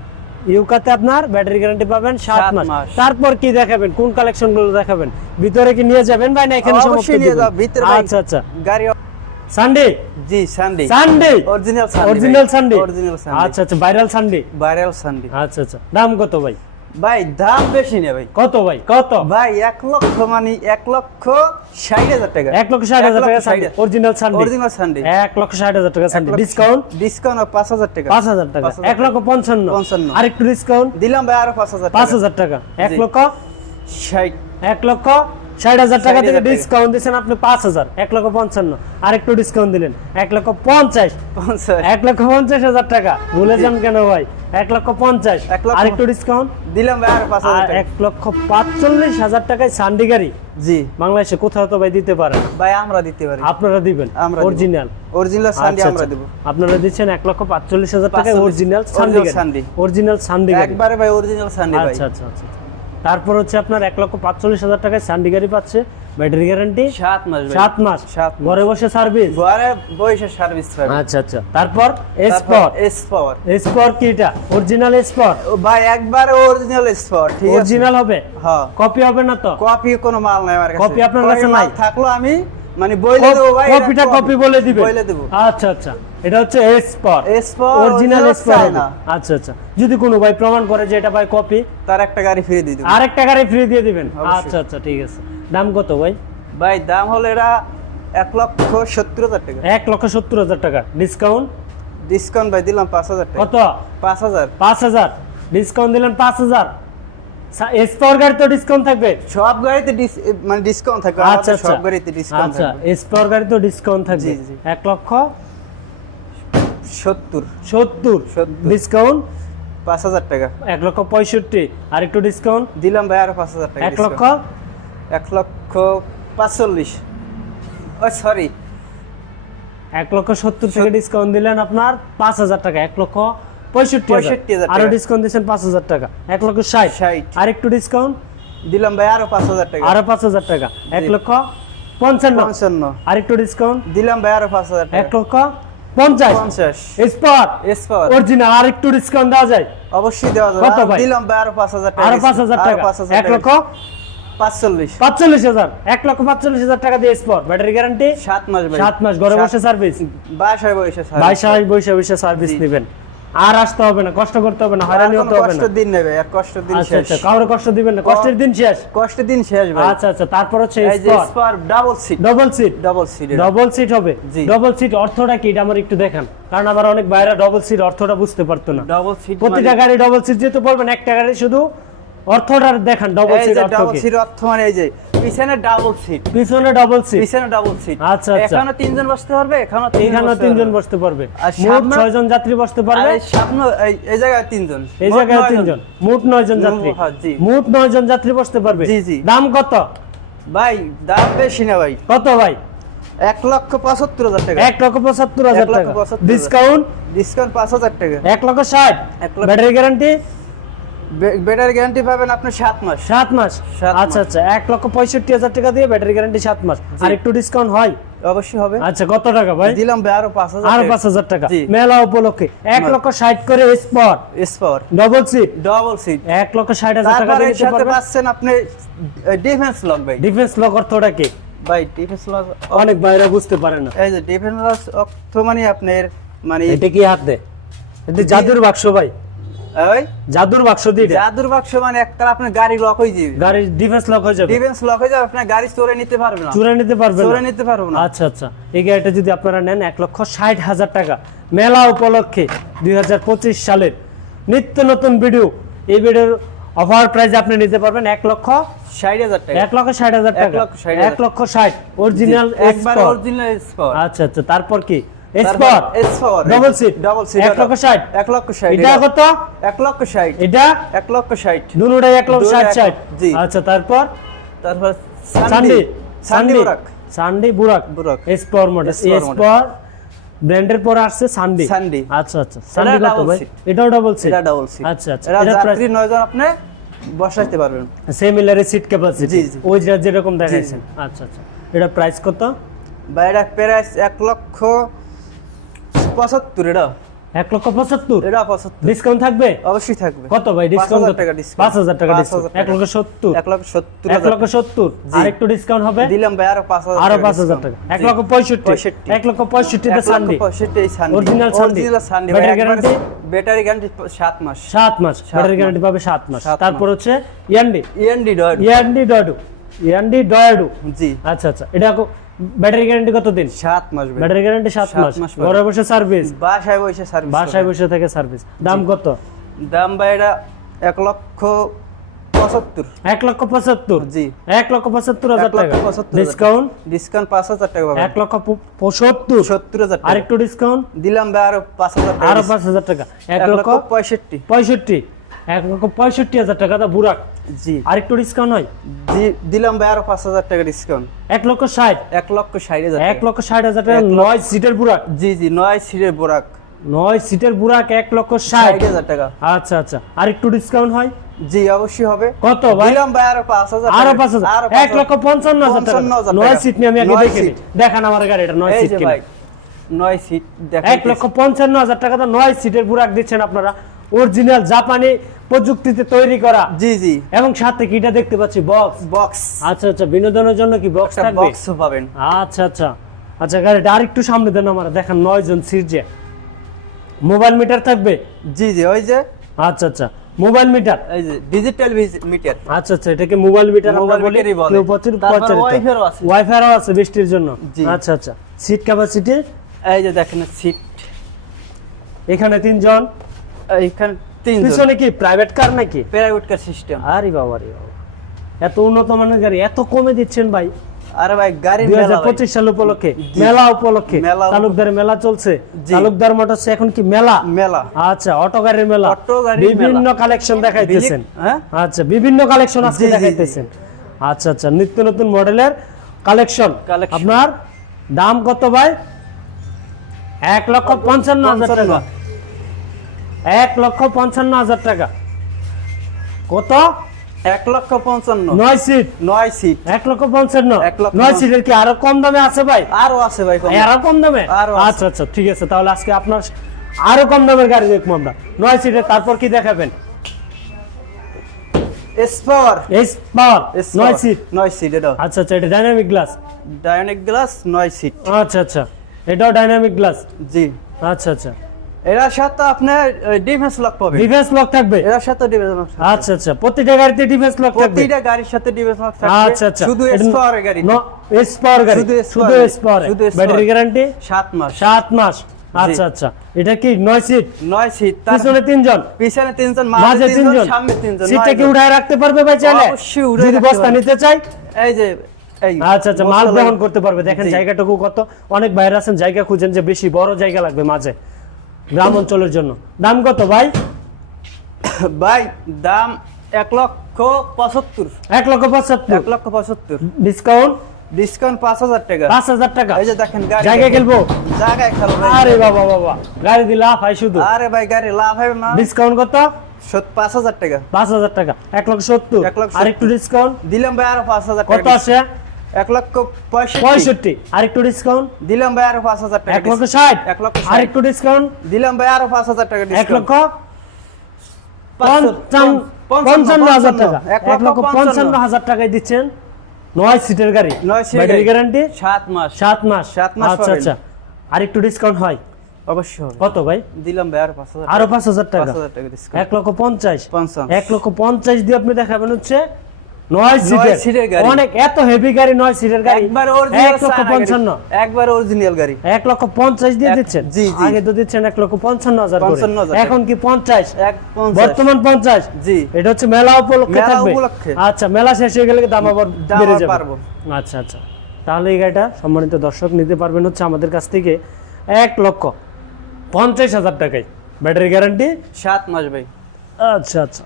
ইউকাতে আপনার ব্যাটারি গ্যারান্টি পাবেন 7 7 মাস মাস। তারপর কি দেখাবেন কোন কালেকশন গুলো দেখাবেন ভিতরে কি নিয়ে যাবেন ভাই না এখানে সমাপ্ত অবশ্যই নিয়ে দিবেন? যাও ভিতরে ভাই আচ্ছা আচ্ছা গাড়ি সানডে জি Sunday Sunday original Sunday original Sunday original Sunday আচ্ছা আচ্ছা ভাইরাল সানডে ভাইরাল সানডে আচ্ছা আচ্ছা দাম কত ভাই? ভাই দাম বেশি না ভাই কত ভাই কত? ভাই 1 লক্ষ মানে 1,60,000 টাকা 1,60,000 টাকা Sunday original Sunday original Sunday 1,60,000 টাকা সানডে ডিসকাউন্ট ডিসকাউন্ট 5,000 টাকা 5,000 টাকা 5,000 1,55,000 আরেকটু ডিসকাউন্ট দিলাম ভাই আরো 5,000 টাকা 5,000 টাকা 60 1,60,000 টাকা থেকে 60,000 টাকা। ডিসকাউন্ট দিয়েছেন আপনি 5,000 1,55,000 আরেকটু ডিসকাউন্ট দিলেন 1,50,000 50 1,50,000 টাকা ভুলে যান কেন ভাই 1,50,000 1,50,000 আরেকটু ডিসকাউন্ট দিলাম ভাই আরো 5,000 আর টাকা 1,45,000 টাকায় সান্ডি গাড়ি জি বাংলাদেশে কোথাও তো ভাই দিতে পারে না ভাই আমরা দিতে পারি আপনারা দিবেন আমরা দিব। অরিজিনাল অরিজিনাল সানডে আমরা দেব আপনারা দিচ্ছেন 1,45,000 টাকায় 45,000 অরিজিনাল সান্ডি original Sunday। গাড়ি অরিজিনাল সান্ডি গাড়ি একবারে ভাই অরিজিনাল সানডে ভাই আচ্ছা আচ্ছা আচ্ছা তারপর হচ্ছে আপনার 1,45,000 টাকায় সান্ডি গাড়ি পাচ্ছে ব্যাটারি গ্যারান্টি 7 মাস ভাই 7 মাস 7 মাস। ঘরে বসে সার্ভিস ঘরে বসে সার্ভিস পাবে আচ্ছা আচ্ছা তারপর এসপর এস পাওয়ার এসপর কি এটা অরিজিনাল এসপর ভাই একবারে অরিজিনাল স্পট ঠিক আছে অরিজিনাল হবে হ্যাঁ কপি হবে না তো? কপি কোনো মাল নাই আমার কাছে Copy আপনার কাছে মাল নাই? থাকলো আমি মানে বইলে দেব ভাই এটা কপিটা কপি বলে দিবে বইলে দেব আচ্ছা আচ্ছা এটা হচ্ছে এসপর এসপর অরিজিনাল original এসপর চায় না। আচ্ছা আচ্ছা যদি কোনো ভাই প্রমাণ করে যে এটা ভাই কপি তার একটা গাড়ি ফ্রি দিয়ে দেব আরেকটা গাড়ি ফ্রি দিয়ে দিবেন অবশ্যই। আচ্ছা আচ্ছা ঠিক আছে দাম কত ভাই? ভাই দাম হলো এটা 1,70,000 টাকা 1,70,000 টাকা ডিসকাউন্ট ডিসকাউন্ট ভাই দিলাম 5,000 টাকা কত? 5,000 5,000 ডিসকাউন্ট দিলেন 5,000 এসপর গাড়ি তো ডিসকাউন্ট থাকবে সব গাড়িতে মানে ডিসকাউন্ট থাকবে আচ্ছা আমাদের আচ্ছা সব গাড়িতে ডিসকাউন্ট আচ্ছা থাকবে এসপর গাড়ি তো ডিসকাউন্ট থাকবে জি, জি। 1,70,000 70 ডিসকাউন্ট 5,000 টাকা 1,65,000 আর একটু ডিসকাউন্ট দিলাম ভাই আরো 5,000 টাকা 1,45,000 ও সরি 1,70,000 থেকে ডিসকাউন্ট দিলেন আপনার 5,000 টাকা 1,65,000 65,000 আরো টাকা। ডিসকাউন্ট দিয়েছেন 5,000 টাকা 1,60,000 60 আর একটু ডিসকাউন্ট দিলাম ভাই আরো 5,000 টাকা আরো 5,000 টাকা 1,55,000 55 আর একটু ডিসকাউন্ট দিলাম ভাই আরো 5,000 টাকা 1,50,000 50 স্পট এস পাওয়ার অরিজিনাল আর একটু ডিসকাউন্ট দেওয়া যায় অবশ্যই দেওয়া যাবে কত ভাই? দিলাম ভাই আরো 5,000 টাকা আরো 5,000 টাকা 45 1,45,000 1,45,000 টাকা দিয়ে স্পট ব্যাটারি গ্যারান্টি 7 মাস ভাই 7 মাস ঘরে বসে সার্ভিস বাসায় বসে বাসায় বসে সার্ভিস নেবেন আর আসতে হবে না কষ্ট করতে হবে না হয়রানি হতে হবে না কষ্ট দিন নেবে আর কষ্ট দিন আচ্ছা শেষ আচ্ছা কাউরে কষ্ট দিবেন না কষ্টের দিন শেষ কষ্ট দিন শেষ ভাই আচ্ছা আচ্ছা তারপর হচ্ছে এই যে স্পট স্পার double seat double seat double seat হবে জি। ডবল সিট অর্থটা কি এটা আমার একটু দেখান কারণ আমার অনেক বাইরে ডবল সিট অর্থটা বুঝতে পারতো না ডাবল সিট প্রতিটা গাড়ি ডবল সিট যেহেতু বলবেন একটা গাড়ি শুধু অর্থটা দেখান ডবল এই সিট যে অর্থ ডাবল কি সিট অর্থ মানে এই যে পিছনে ডাবল সিট পিছনে ডবল সিট পিছনে ডাবল সিট আচ্ছা, আচ্ছা। এখানে তিনজন বসতে পারবে এখানে এখানে তিনজন বসতে পারবে আর মোট সামনে- 6 জন যাত্রী বসতে পারবে সামনে এই জায়গায় তিনজন এই মোট জায়গায় 9 জন। তিনজন মোট 9 জন যাত্রী হ্যাঁ, জি। মোট 9 জন যাত্রী বসতে পারবে জি, জি। দাম কত ভাই দাম বেশি না ভাই কত ভাই 1,75,000 টাকা। 1,75,000 টাকা 1,75,000 ডিসকাউন্ট ডিসকাউন্ট 5,000 টাকা। 1,60,000 1,00,000 ব্যাটারি গ্যারান্টি ব্যাটারি গ্যারান্টি পাবেন আপনি 7 মাস। 7 মাস 7 মাস। আচ্ছা আচ্ছা 1,65,000 টাকা দিয়ে ব্যাটারি গ্যারান্টি 7 মাস আর একটু ডিসকাউন্ট হয় অবশ্যই হবে। আচ্ছা কত টাকা ভাই দিলাম ভাই আরো 5,000 আরো টাকা। 5,000 টাকা জি। মেলা উপলক্ষে 1,60,000 করে স্পট স্পোর ডবল সিট ডাবল সিট। 1,60,000 টাকা তারপরে দিয়ে এর নিতে সাথে পারবেন পাচ্ছেন আপনি ডিফেন্স লক ভাই। ডিফেন্স লক অর্থটা কি ভাই ডিফেন্স লক অনেক ভাইরা বুঝতে পারে না এই যে ডিফেন্স লক অর্থ মানে আপনার মানে এটা কি হাত দে এটা জাদুর বাক্স ভাই ওই জাদুর বাক্স দিয়ে এটা। জাদুর বাক্স মানে একটা আপনার গাড়ি লক হয়ে যাবে। গাড়ির ডিফেন্স লক হয়ে যাবে ডিফেন্স লক হয়ে যাবে, আপনার গাড়ি চোরে নিতে পারবে না। চুরা নিতে পারবেন চোরে না নিতে পারবো না। আচ্ছা আচ্ছা এই গাড়িটা যদি আপনারা নেন 1,60,000 টাকা মেলা উপলক্ষে 2025 সালের নিত্য নতুন ভিডিও এই ভিডিওর অফার প্রাইস আপনি নিতে পারবেন 1,60,000 টাকা। 1,60,000 টাকা 1,60,000 1,60,000 অরিজিনাল একবার অরিজিনাল স্পোর। আচ্ছা আচ্ছা তারপর কি স্পট স্পোর ডবল সিট ডাবল সিট 1,60,000 1,60,000 এটা কত 1,60,000 এটা 1,60,000 দুটোটাই 1,60,000 জি। আচ্ছা তারপর তারপর সানডি সানডি বুরাক সানডি বুরাক বুরাক। স্পর মডেল স্পর স্পর ব্র্যান্ডের পর আসছে সানডি সানডি। আচ্ছা আচ্ছা সানডি কত ডাবল ভাই সিট। এটাও ডাবল সিট এটা ডাবল সিট। আচ্ছা আচ্ছা এটা এটা প্রাইস যাত্রী 9 জন আপনি বসাইতে পারবেন। সিমিলার সিট ক্যাপাসিটি জি, জি। ওই যেরকম দেখাইছেন আচ্ছা আচ্ছা এটা প্রাইস কত ভাই এটা প্রাইস 1,75,000 এটা 1,75,000 এটা 75 ডিসকাউন্ট থাকবে অবশ্যই থাকবে কত ভাই ডিসকাউন্ট 5,000 টাকা ডিসকাউন্ট 5,000 টাকা ডিসকাউন্ট 1,70,000 1,70,000 1,70,000 1,70,000 জি। আর একটু ডিসকাউন্ট হবে দিলাম ভাই আরো 5,000 আরো 5,000 টাকা 1,65,000 1,65,000 তে Sunday 1,65,000 Sunday Original Sunday। Original Sunday Battery guarantee? Battery guarantee 7 মাস 7 মাস ব্যাটারি গ্যারান্টি পাবে 7 মাস 7 তারপর হচ্ছে ইয়ান্ডি ইএনডি ডট ইয়ান্ডি ডয়াডু জি আচ্ছা আচ্ছা এটা ব্যাটারি গ্যারান্টি কত দিন 7 মাস ভাই ব্যাটারি গ্যারান্টি 7 7 মাস মাস পাবে। ঘরে বসে সার্ভিস বাসায় বসে সার্ভিস বাসায় বসে থেকে সার্ভিস দাম কত দাম ভাই এটা 1,75,000 1,75,000 জি 1,75,000 টাকা 1,75,000 ডিসকাউন্ট ডিসকাউন্ট 5,000 টাকা পাবেন 1,75,000 70,000 টাকা আর একটু ডিসকাউন্ট দিলাম ভাই আরো 5,000 টাকা আরো 5,000 টাকা 1,65,000 1,65,000 টাকা দা বুরাক জি আর একটু ডিসকাউন্ট হয় দিলাম ভাই আরো 5,000 টাকা ডিসকাউন্ট 1,60,000 1,60,000 1,60,000 টাকা 9 সিটের বুরাক জি জি 9 সিটের বোরাক 9 সিটের বুরাক 1,60,000 60,000 টাকা আচ্ছা আচ্ছা আর একটু ডিসকাউন্ট হয় জি অবশ্যই হবে কত ভাই দিলাম ভাই আরো 5,000 আরো 5,000 1,55,000 টাকা 55,000 9 সিট নিয়ে আমি আগে 9 দেখে নিই সিট। দেখান আমার গাড়িটা 9 এই সিট যে কিনা ভাই 9 সিট দেখেন 1,55,000 টাকা তো 9 সিটের বুরাক দিচ্ছেন আপনারা অরিজিনাল জাপানি প্রযুক্তিতে তৈরি করা জি জি এবং সাথে কিটা দেখতে পাচ্ছি বক্স বক্স আচ্ছা আচ্ছা বিনোদনের জন্য কি বক্স একটা থাকবে বক্সও পাবেন আচ্ছা আচ্ছা আচ্ছা গাড়িটা আরেকটু সামনে দেন আমরা দেখেন 9 জন সিট যে মোবাইল মিটার থাকবে জি জি ওই যে আচ্ছা আচ্ছা মোবাইল মিটার এই যে ডিজিটাল মিটার আচ্ছা আচ্ছা এটাকে মোবাইল মিটার আমরা মোবাইল বলি মিটারই বলে। কেউ তারপর ওয়াইফাইও আছে। ওয়াইফাইও আছে বৃষ্টির জন্য জি। আচ্ছা আচ্ছা সিট ক্যাপাসিটি এই যে দেখেন সিট এখানে 3 জন এইখানে 3 জন পিছনে কি প্রাইভেট কার নাকি প্রাইভেট কার সিস্টেম আরে বাবা রে বাবা এত উন্নত মানের গাড়ি এত কমে দিচ্ছেন ভাই আরে ভাই গাড়ি মেলা ভাই 2025 সাল উপলক্ষে জি। মেলা উপলক্ষে মেলা তালুকদার মেলা চলছে জি। তালুকদার মোটরস এখন কি মেলা মেলা আচ্ছা অটো গাড়ির মেলা অটো গাড়ির বিভিন্ন মেলা। কালেকশন দেখাইতেছেন হ্যাঁ? আচ্ছা বিভিন্ন কালেকশন আজকে জি, জি, জি। দেখাইতেছেন আচ্ছা আচ্ছা নিত্য নতুন মডেলের কালেকশন Collection। আপনার দাম কত ভাই 1,55,000 টাকা 1,55,000 টাকা কত 1,55,000 9 সিট 9 সিট 1,55,000 1,55,000 9 সিটের কি আরো কম দামে আছে ভাই আরো আছে ভাই কম। আরো কম দামে আরো আছে। আচ্ছা আচ্ছা ঠিক আছে তাহলে আজকে আপনার আরো কম দামের গাড়ি দেখবো আমরা 9 সিটের তারপর কি দেখাবেন স্পোর এস পাওয়ার 9 সিট 9 সিট এটা আচ্ছা আচ্ছা এটা dynamic glass dynamic glass 9 seat আচ্ছা আচ্ছা এটাও ডাইনামিক গ্লাস জি আচ্ছা আচ্ছা এর সাথে আপনার ডিফেন্স লক পাবেন ডিফেন্স লক থাকবে এর সাথে ডিফেন্স লক আচ্ছা আচ্ছা প্রতিটা গাড়িতে ডিফেন্স লক থাকবে প্রতিটা গাড়ির সাথে ডিফেন্স লক থাকবে আচ্ছা আচ্ছা শুধু স্পোর গাড়ি এস পাওয়ার গাড়ি শুধু শুধু S-Power এস পাওয়ার শুধু S-Power। ব্যাটারি গ্যারান্টি 7 মাস 7 মাস আচ্ছা আচ্ছা এটা কি 9 সিট 9 সিট তার পিছনে 3 জন পিছনে 3 জন মাঝে মাঝে 3 3 জন জন সামনে 3 জন সিটটা 9 কি জন। উঠায় রাখতে পারবে ভাই চাইলে অবশ্যই উঠায় যদি রাখতে বস্তা পারবে। নিতে চাই এই যে এই আচ্ছা আচ্ছা মাল বস্তা বহন লাগে। করতে পারবে দেখেন জি। জায়গাটুকু কত অনেক বাইরে আছেন জায়গা খুঁজেন যে বেশি বড় জায়গা লাগবে মাঝে গ্রাম অঞ্চলের জন্য দাম কত ভাই ভাই দাম 1,75,000 1,75,000 1,75,000 ডিসকাউন্ট ডিসকাউন্ট 5000 টাকা। 5000 টাকা। এই যে দেখেন গাড়ি জায়গায় খেলবো, জায়গায় খেলো ভাই। আরে বাবা বাবা, গাড়ি দিলে লাভ হয় শুধু। আরে ভাই গাড়ি লাভ হবে না। ডিসকাউন্ট কত? 5000 টাকা। 5000 টাকা, 1,70,000। 1,70,000 আর একটু ডিসকাউন্ট দিলাম ভাই আরো 5000 টাকা। কত আসে? 1,65,000 আর একটু ডিসকাউন্ট দিলাম ভাই আরো 5000 টাকা। 1,60,000। 1,60,000 আর একটু ডিসকাউন্ট দিলাম ভাই আরো 5000 টাকা ডিসকাউন্ট। 1,55,000 টাকা। 1,55,000 টাকায় দিচ্ছেন 9 সিটের গাড়ি। 9 সিটের ব্যাটারি গাড়ি। গ্যারান্টি 7 মাস। 7 মাস। 7 মাস আচ্ছা পাবেন। আচ্ছা, আর একটু ডিসকাউন্ট হয়? অবশ্যই হবে। কত ভাই? দিলাম ভাই আরো 5000 আরো 5,000 টাকা। 5000 টাকা ডিসকাউন্ট। 1,50,000। 50 1,50,000 দিয়ে আপনি দেখাবেন হচ্ছে 9 সিটের সিটের গাড়ি। অনেক এত হেভি গাড়ি, 9 সিটের গাড়ি একবার অরিজিনাল 1,55,000। একবার অরিজিনাল গাড়ি 1,50,000 দিয়ে দিচ্ছেন। জি, জি। আগে তো দিচ্ছেন 1,55,000 করে। 55,000 এখন কি 50? 150 বর্তমান 50। জি। এটা হচ্ছে মেলা উপলক্ষে মেলা থাকবে। উপলক্ষে। আচ্ছা, মেলা শেষ হয়ে গেলে দাম আবার দাম বেড়ে আবার যাবে। বাড়বো। আচ্ছা আচ্ছা, তাহলে এই গাড়িটা সম্মানিত দর্শক নিতে পারবেন হচ্ছে আমাদের কাছ থেকে 1,50,000 টাকায়, ব্যাটারি গ্যারান্টি 7 মাস ভাই। আচ্ছা আচ্ছা,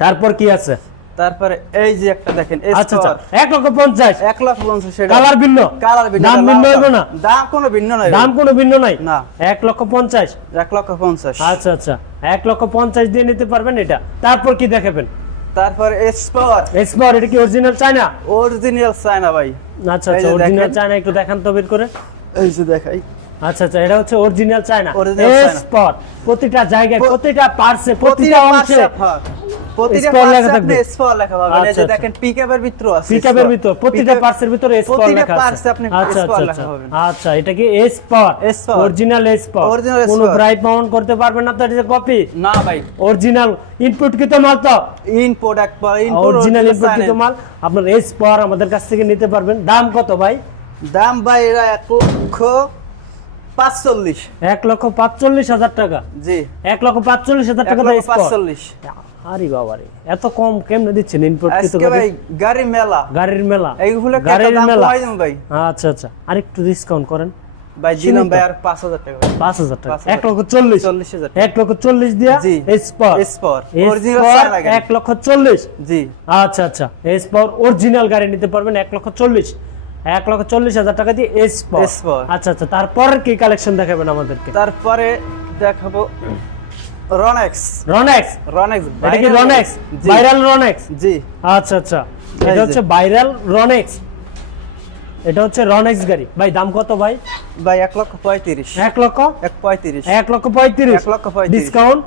তারপর কি আছে? তারপরে এই যে একটা দেখেন আচ্ছা আচ্ছা, স্কোর 1,50,000। 1,50,000 কালার ভিন্ন, কালার ভিন্ন, দাম ভিন্ন হবে না? দাম কোনো ভিন্ন নাই দাম কোনো ভিন্ন নাই না। 1,50,000। 1,50,000। আচ্ছা আচ্ছা, 1,50,000 দিয়ে নিতে পারবেন এটা। তারপর কি দেখাবেন? তারপরে স্পোর এসপার, এটা কি অরিজিনাল চায়না? অরিজিনাল চায়না ভাই। আচ্ছা এই আচ্ছা, যে অরিজিনাল দেখেন। চায়না একটু দেখান তো বের করে। এই যে দেখাই আচ্ছা আচ্ছা, এটা হচ্ছে অরিজিনাল চায়না। Original China. এসপার প্রতিটা জায়গায়, প্রতিটা পার্টসে, প্রতিটা প্রতিটা অংশে প্রতিটা স্পর লেখা পার্টসে থাকবে। আপনি স্পর লেখা পাবেন। এই আচ্ছা, যে আচ্ছা। দেখেন পিকআপের ভিতরে আছে পিকআপের স্পর। ভিতর প্রতিটা Pickup- পার্টসের ভিতরে এসপার প্রতিটা লেখা পার্টসে আছে। আপনি আচ্ছা স্পর আচ্ছা লেখা আচ্ছা, পাবেন। আচ্ছা, এটা কি এসপার? এসপার। অরিজিনাল এসপার। Original কোনো এসপার। ব্রাইট মাউন্ট করতে পারবেন না তো? এটা কপি না ভাই, অরিজিনাল ইনপুট কিতো মাল তো? ইনপুট একবার ইনপুট অরিজিনাল ইনপুট কিতো মাল আপনার এসপার আমাদের কাছ থেকে নিতে পারবেন। দাম কত ভাই? দাম ভাই এরা 1,45,000 1,45,000 টাকা। জি 1,45,000 টাকা দিয়ে এসপার। 1,45,000 আরে বাবা রে, এত কম কেমনে দিচ্ছেন ইনপুট কিতো আজকে ভাই গাড়ি মেলা, গাড়ির মেলা? এইগুলো গাড়ির দাম মেলা। কমাই দিন ভাই। আচ্ছা আচ্ছা, আরেকটু ডিসকাউন্ট করেন। ভাই দিলাম ভাই আর 5,000 টাকা। 5,000 টাকা। 5,000 1,40,000। 40,000 1,40,000 দিয়া জি। এসপার। স্পর অরিজিনাল এসপার চায়না গাড়ি। 1,40,000। জি আচ্ছা আচ্ছা, এসপার অরিজিনাল গাড়ি নিতে পারবেন 1,40,000। 1,40,000 টাকা দিয়ে এসপার। এসপার। আচ্ছা আচ্ছা, তারপর কি কালেকশন দেখাবেন আমাদেরকে? তারপরে দেখাবো রনেক্স। রনেক্স, রনেক্স এটা কি রনেক্স? জি ভাইরাল রনেক্স? জি আচ্ছা আচ্ছা, এই এটা যে। হচ্ছে ভাইরাল রনেক্স। এটা হচ্ছে রনেক্স গাড়ি। ভাই দাম কত ভাই? ভাই 1,35,000 1,35,000। 1,35,000 1,35,000 ডিসকাউন্ট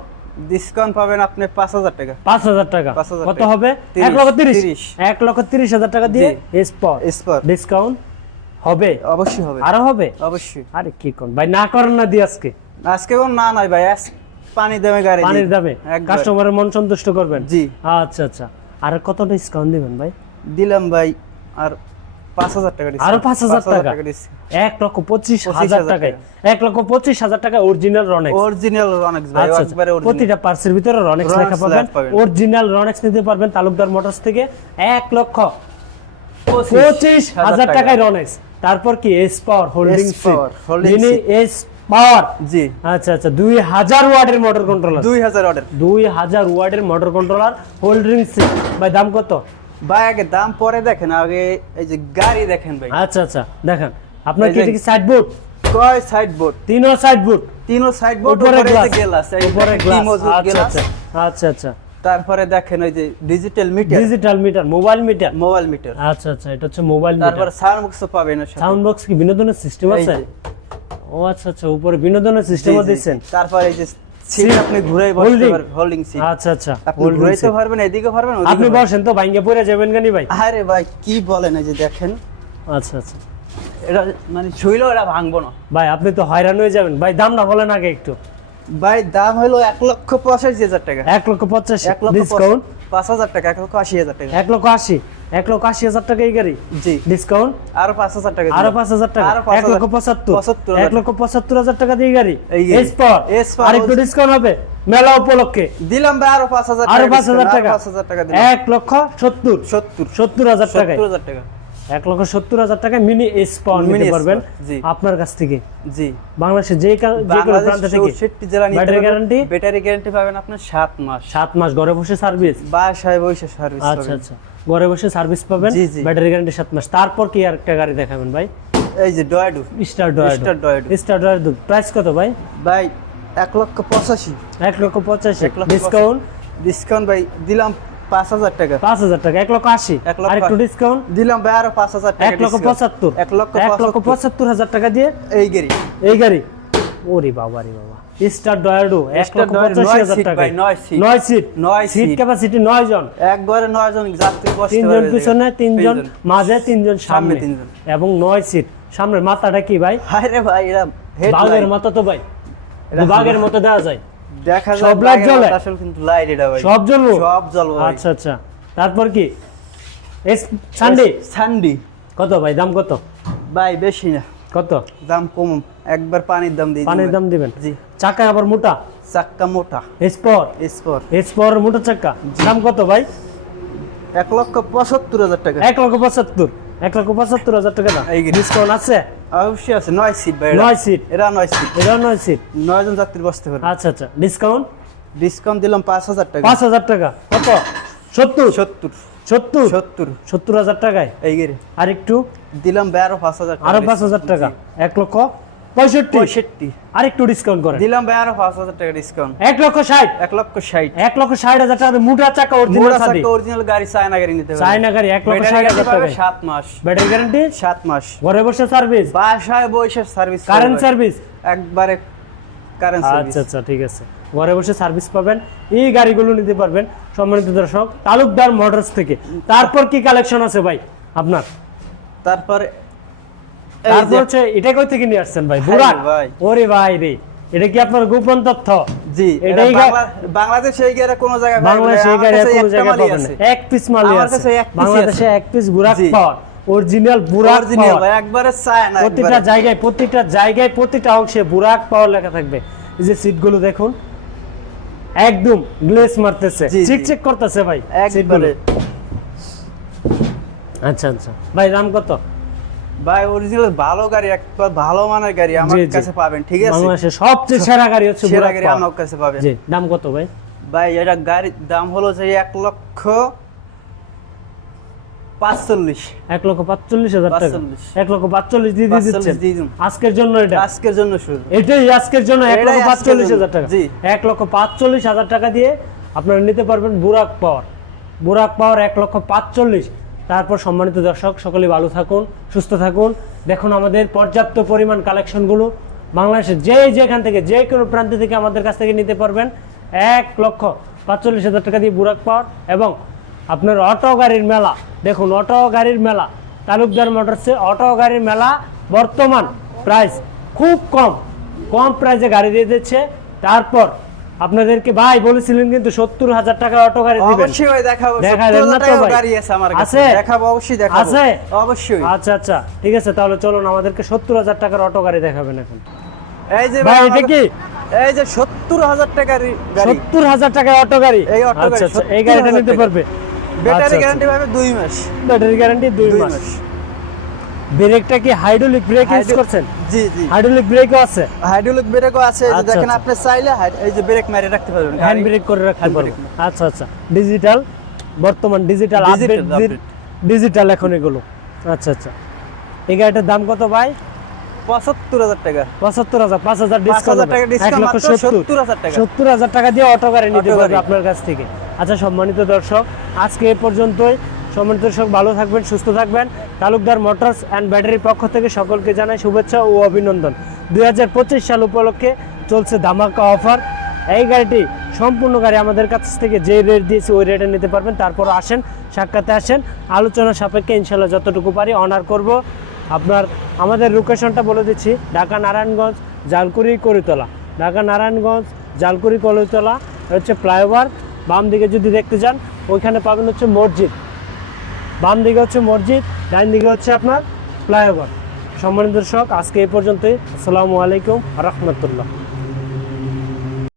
ডিসকাউন্ট পাবেন আপনি 5,000 টাকা। 5,000 টাকা। 5,000 কত টাকা। হবে? 30,000 1,30,000 টাকা দিয়ে জি। এসপার। এসপার ডিসকাউন্ট হবে? অবশ্যই হবে, আরো হবে? অবশ্যই। আরে কি কোন ভাই, না করেন না দি আজকে আজকে কোন না নাই ভাই, পানি দামে গাড়ি দিই। পানির দামে একবার। কাস্টমারের মন সন্তুষ্ট করবেন। জি আচ্ছা আচ্ছা, আর কত ডিসকাউন্ট দিবেন ভাই? দিলাম ভাই আর 5,000 টাকা আরো 5,000 টাকা। ডিসকাউন্ট। 1,25,000 টাকায়, 1,25,000 টাকা অরিজিনাল রনেক্স। অরিজিনাল রনেক্স ভাই, আচ্ছা, একবারে অরিজিনাল। প্রতিটা পার্সের ভিতরে রনেক্স রনেক্স লেখা পাবেন। লেখা পাবেন। অরিজিনাল রনেক্স নিতে পারবেন তালুকদার মোটরস থেকে 1,25,000 টাকায় রনেক্স। তারপর কি S power holding Power, holding mini seat। S power. জি আচ্ছা আচ্ছা, 2000 ওয়াটের মোটর কন্ট্রোলার। 2000 অর্ডার 2000 ওয়াটের মোটর কন্ট্রোলার, হোল্ডিং সিট। ভাই দাম কত? ভাই আগে দাম পরে দেখেন, আগে এই যে গাড়ি দেখেন ভাই। আচ্ছা আচ্ছা, দেখেন আপনার এই কি যে- এটা কি সাইড বোর্ড? কয় সাইড বোর্ড? তিনও সাইড বোর্ড, তিনও সাইড বোর্ড, উপরে উপরে গ্লাস, যে গ্লাস, এই উপরে দেখেন কি গ্লাস। মজবুত আচ্ছা গ্লাস। আচ্ছা আচ্ছা আচ্ছা, তারপরে দেখেন ওই যে digital meter, digital meter, mobile meter. Mobile meter. আচ্ছা আচ্ছা, এটা হচ্ছে মোবাইল মিটার। তারপরে সাউন্ড বক্সও পাবেন এর সাথে। সাউন্ড বক্স কি বিনোদনের সিস্টেম এই আছে? যে। ও আচ্ছা আচ্ছা, উপরে বিনোদনের জি, সিস্টেমও জি। দিয়েছেন। তারপরে এই যে সিট আপনি ঘুরে বসতে Holding। পারবেন, হোল্ডিং সিট। আচ্ছা আচ্ছা, আপনি holding ঘুরাইতে seat। পারবেন, এদিকে পারবেন, আপনি ওদিকে পারবেন। বসেন তো, ভাঙ্গে পড়ে যাবেন গানি ভাই। আরে ভাই কি বলেন, এই যে দেখেন আচ্ছা আচ্ছা এটা মানে ছুইলেও এটা ভাঙবো না ভাই, আপনি তো হয়রান হয়ে যাবেন ভাই। দাম না বলেন আগে একটু। ভাই। দাম হলো 1,85,000 টাকা। 1,85,000 ডিসকাউন্ট। 5,000 টাকা, 1,80,000 টাকা। 1,80,000, 1,80,000 টাকা এই গাড়ি। জি ডিসকাউন্ট আরো 5,000 টাকা আরো দিলাম। 5,000 টাকা, আরো 5,000 1,75,000, 75,000 1,75,000 টাকা দিয়ে গাড়ি। এই গাড়ি। এসপার, এসপার আর একটু ডিসকাউন্ট হবে মেলা উপলক্ষে। দিলাম ভাই আরো 5,000 আরো টাকা, 5,000 টাকা, 5,000 টাকা দিলাম। 1,70,000 70 70,000 টাকায় 70,000 টাকা। 1,70,000 টাকা মিনি স্পন নিতে পারবেন জি আপনার কাছ থেকে। জি বাংলাদেশে যে কোনো প্রান্ত থেকে 64 জেলা নিতে ব্যাটারি পারবেন। গ্যারান্টি ব্যাটারি গ্যারান্টি পাবেন আপনার 7 মাস। 7 মাস ঘরে বসে সার্ভিস। বাসায় বসে সার্ভিস আচ্ছা পাবেন। আচ্ছা, ঘরে বসে সার্ভিস পাবেন, জি, জি। ব্যাটারি গ্যারান্টি 7 মাস। তারপর কি আর একটা গাড়ি দেখাবেন ভাই? এই যে ডয়াডু স্টার ডয়ার। স্টার ডয়াডু। স্টার ডয়ার প্রাইস কত ভাই? ভাই 1,85,000। 1,85,000 ডিসকাউন্ট। ডিসকাউন্ট ভাই দিলাম 5,000 টাকা। 5,000 টাকা, 1,80,000 1,80,000 আর একটু ডিসকাউন্ট দিলাম ভাই আরো 5,000 টাকা। 1,75,000 1,75,000 টাকা দিয়ে এই গাড়ি এই গাড়ি। ওরে বাবা রে বাবা, স্টার ডয়ারডো স্টার ডয়াডু 1,85,000 সিট টাকা। ভাই 9 seat. 9 seat, 9 seat seat. Capacity 9 জন, একবারে 9 জন যাত্রী বসতে 3 পারবে। জন পিছনে, 3 জন মাঝে, 3 জন সামনে, 3 জন। এবং 9 সিট। সামনের মাথাটা কি ভাই? হায় রে ভাই এরা বাঘের হেডলাইট মতো তো ভাই, বাঘের মতো দেওয়া যায়। দেখা যায় সব লাইট জ্বলে? আসলে কিন্তু লাইট এটা ভাই সব জ্বলবো? সব জ্বলবে ভাই। আচ্ছা আচ্ছা, তারপর কি সানডে সানডি কত ভাই, দাম কত? ভাই বেশি না, কত দাম কম, একবার পানির দাম দিই। পানির দাম দিবেন? জি। চাকা আবার মোটা, চাক্কা মোটা স্পর স্পোর স্পর মোটা চাকা। দাম কত ভাই? 1,75,000 টাকা। 1,75,000 1,75,000 টাকা দাম। এই যে ডিসকাউন্ট আছে? অবশ্যই আছে। 9 সিট ভাই 9 সিট, এরা 9 সিট, এটা 9 সিট। 9 জন যাত্রী বসতে পারবে। আচ্ছা আচ্ছা, ডিসকাউন্ট? ডিসকাউন্ট দিলাম 5,000 টাকা। 5,000 টাকা। কত? 70 70 70 70 70,000 টাকায়। এই গেরে আর একটু দিলাম ভাই আরো 5,000 টাকা। আরো 5,000 টাকা, 1,65,000। 65 আর একটু ডিসকাউন্ট করেন। দিলাম ভাই আরো 5,000 টাকা ডিসকাউন্ট। 1,60,000 1,60,000 1,60,000 টাকা মোটা চাকা অরিজিনাল মোড়া সাদি। চাক্কা অরিজিনাল গাড়ি চায়না গাড়ি নিতে পারবে। চায়না গাড়ি 1,60,000 টাকা। 7 মাস। ব্যাটারি গ্যারান্টি 7 মাস। ঘরে বসে সার্ভিস, বাসায় বসে সার্ভিস কারেন্ট সার্ভিস। একবারে কারেন্ট সার্ভিস। আচ্ছা আচ্ছা, ঠিক আছে, ঘরে বসে সার্ভিস পাবেন। এই গাড়িগুলো নিতে পারবেন সম্মানিত দর্শক তালুকদার মোটরস থেকে। তারপর কি কালেকশন আছে ভাই আপনার? তারপরে তারপর হচ্ছে এটা কই থেকে নিয়ে আসছেন ভাই? বুরাক ভাই। ওরে ভাই রে, এটা কি আপনার গোপন তথ্য? জি এটাই বাংলাদেশে এই গাড়ি কোনো জায়গায় বাংলাদেশে এই গাড়ি কোনো জায়গায় পাবেন না। এক পিস মালই আমার আছে কাছে এক piece-ই বাংলাদেশে, এক পিস বুরাক জি। পাওয়ার, অরিজিনাল বুরাক অরিজিনাল পাওয়ার। ভাই একবারে চায়না। প্রতিটা জায়গায় প্রতিটা অংশে বুরাক পাওয়ার লেখা থাকবে। এই যে সিটগুলো দেখুন, একদম গ্লেস মারতেছে, জি, জি। চিকচিক করতেছে ভাই সিটগুলো। একবারে আচ্ছা আচ্ছা ভাই, দাম কত? ভাই অরিজিনাল ভালো গাড়ি, একবার ভালো মানের গাড়ি আমার জি, জি। কাছে পাবেন, ঠিক আছে? বাংলাদেশের সবচেয়ে সেরা গাড়ি হচ্ছে সেরা বুরাক গাড়ি পাওয়ার। আমার কাছে পাবেন। জি, দাম কত ভাই? ভাই এটা গাড়ির দাম হলো যে 1,45,000 1,45,000 টাকা। 45,000 1,45,000 দিয়ে 45 দিয়ে দিচ্ছেন দিন। আজকের জন্য। এটা আজকের জন্য শুরু। এটাই আজকের জন্য এটাই আজকের 1,45,000 জন্য, টাকা। জি। 1,45,000 টাকা দিয়ে আপনারা নিতে পারবেন বুরাক পাওয়ার। বুরাক পাওয়ার 1,45,000। তারপর সম্মানিত দর্শক সকলে ভালো থাকুন, সুস্থ থাকুন। দেখুন আমাদের পর্যাপ্ত পরিমাণ কালেকশনগুলো বাংলাদেশের যেখান থেকে, যে কোনো প্রান্ত থেকে আমাদের কাছ থেকে নিতে পারবেন। 1,45,000 টাকা দিয়ে বুরাক পাওয়ার। এবং আপনার অটো গাড়ির মেলা দেখুন, অটো গাড়ির মেলা তালুকদার মোটরসে অটো গাড়ির মেলা বর্তমান প্রাইস খুব কম প্রাইসে গাড়ি দিয়ে দিচ্ছে। তারপর আপনাদেরকে ভাই বলেছিলেন কিন্তু 70,000 টাকা অটো গাড়ি দিবেন। অবশ্যই ভাই দেখাবো। দেখাবেন না তো 70,000 ভাই? গাড়ি আছে আমার কাছে। আছে? দেখাবো, অবশ্যই দেখাবো। আছে? অবশ্যই। আচ্ছা আচ্ছা, ঠিক আছে, তাহলে চলুন আমাদেরকে 70,000 টাকার অটো গাড়ি দেখাবেন এখন। এই যে ভাই ভাই এটা কি? এই যে 70,000 টাকার গাড়ি। 70,000 টাকার অটো গাড়ি। এই অটো গাড়ি আচ্ছা আচ্ছা, এই গাড়িটা 70,000 নিতে টাকা। পারবে। ব্যাটারি আচ্ছা, গ্যারান্টি পাবে 2 মাস। ব্যাটারি গ্যারান্টি 2 2 মাস। মাস। ব্রেকটা কি হাইড্রোলিক ব্রেক ইউজ করছেন? জি জি। হাইড্রোলিক ব্রেকও আছে? হাইড্রোলিক ব্রেকও আছে, এই যে আচ্ছা, দেখেন আচ্ছা। আপনি চাইলে এই যে ব্রেক মেরে রাখতে পারবেন। হ্যান্ড ব্রেক করে রাখতে Hand পারবেন। brake। আচ্ছা আচ্ছা, ডিজিটাল, বর্তমান ডিজিটাল আপডেট, update। ডিজিটাল এখন এগুলো। আচ্ছা আচ্ছা, এই গাড়িটার দাম কত ভাই? 75,000 টাকা। 75,000, 5,000 ডিসকাউন্ট, 5,000 টাকা discount, মাত্র 70,000 টাকা। 70,000 টাকা দিয়ে অটো গাড়ি নিতে অটো পারবে গাড়ি। আপনার কাছ থেকে। আচ্ছা সম্মানিত দর্শক, আজকে এ পর্যন্তই। সম্মানিত দর্শক ভালো থাকবেন, সুস্থ থাকবেন। তালুকদার মোটরস অ্যান্ড ব্যাটারির পক্ষ থেকে সকলকে জানাই শুভেচ্ছা ও অভিনন্দন। 2025 সাল উপলক্ষে চলছে ধামাকা অফার। এই গাড়িটি সম্পূর্ণ গাড়ি আমাদের কাছ থেকে যে রেট দিয়েছে ওই রেটে নিতে পারবেন। তারপর আসেন, সাক্ষাতে আসেন, আলোচনা সাপেক্ষে ইনশাল্লাহ যতটুকু পারি অনার করব। আপনার আমাদের লোকেশনটা বলে দিচ্ছি, ঢাকা নারায়ণগঞ্জ জালকুড়ি করিতলা। ঢাকা নারায়ণগঞ্জ জালকুড়ি করিতলা হচ্ছে ফ্লাইওভার। বাম দিকে যদি দেখতে যান ওইখানে পাবেন হচ্ছে মসজিদ। বাম দিকে হচ্ছে মসজিদ, ডান দিকে হচ্ছে আপনার ফ্লাইওভার। সম্মানিত দর্শক আজকে এই পর্যন্তই। আসসালামু আলাইকুম রহমতুল্লাহ।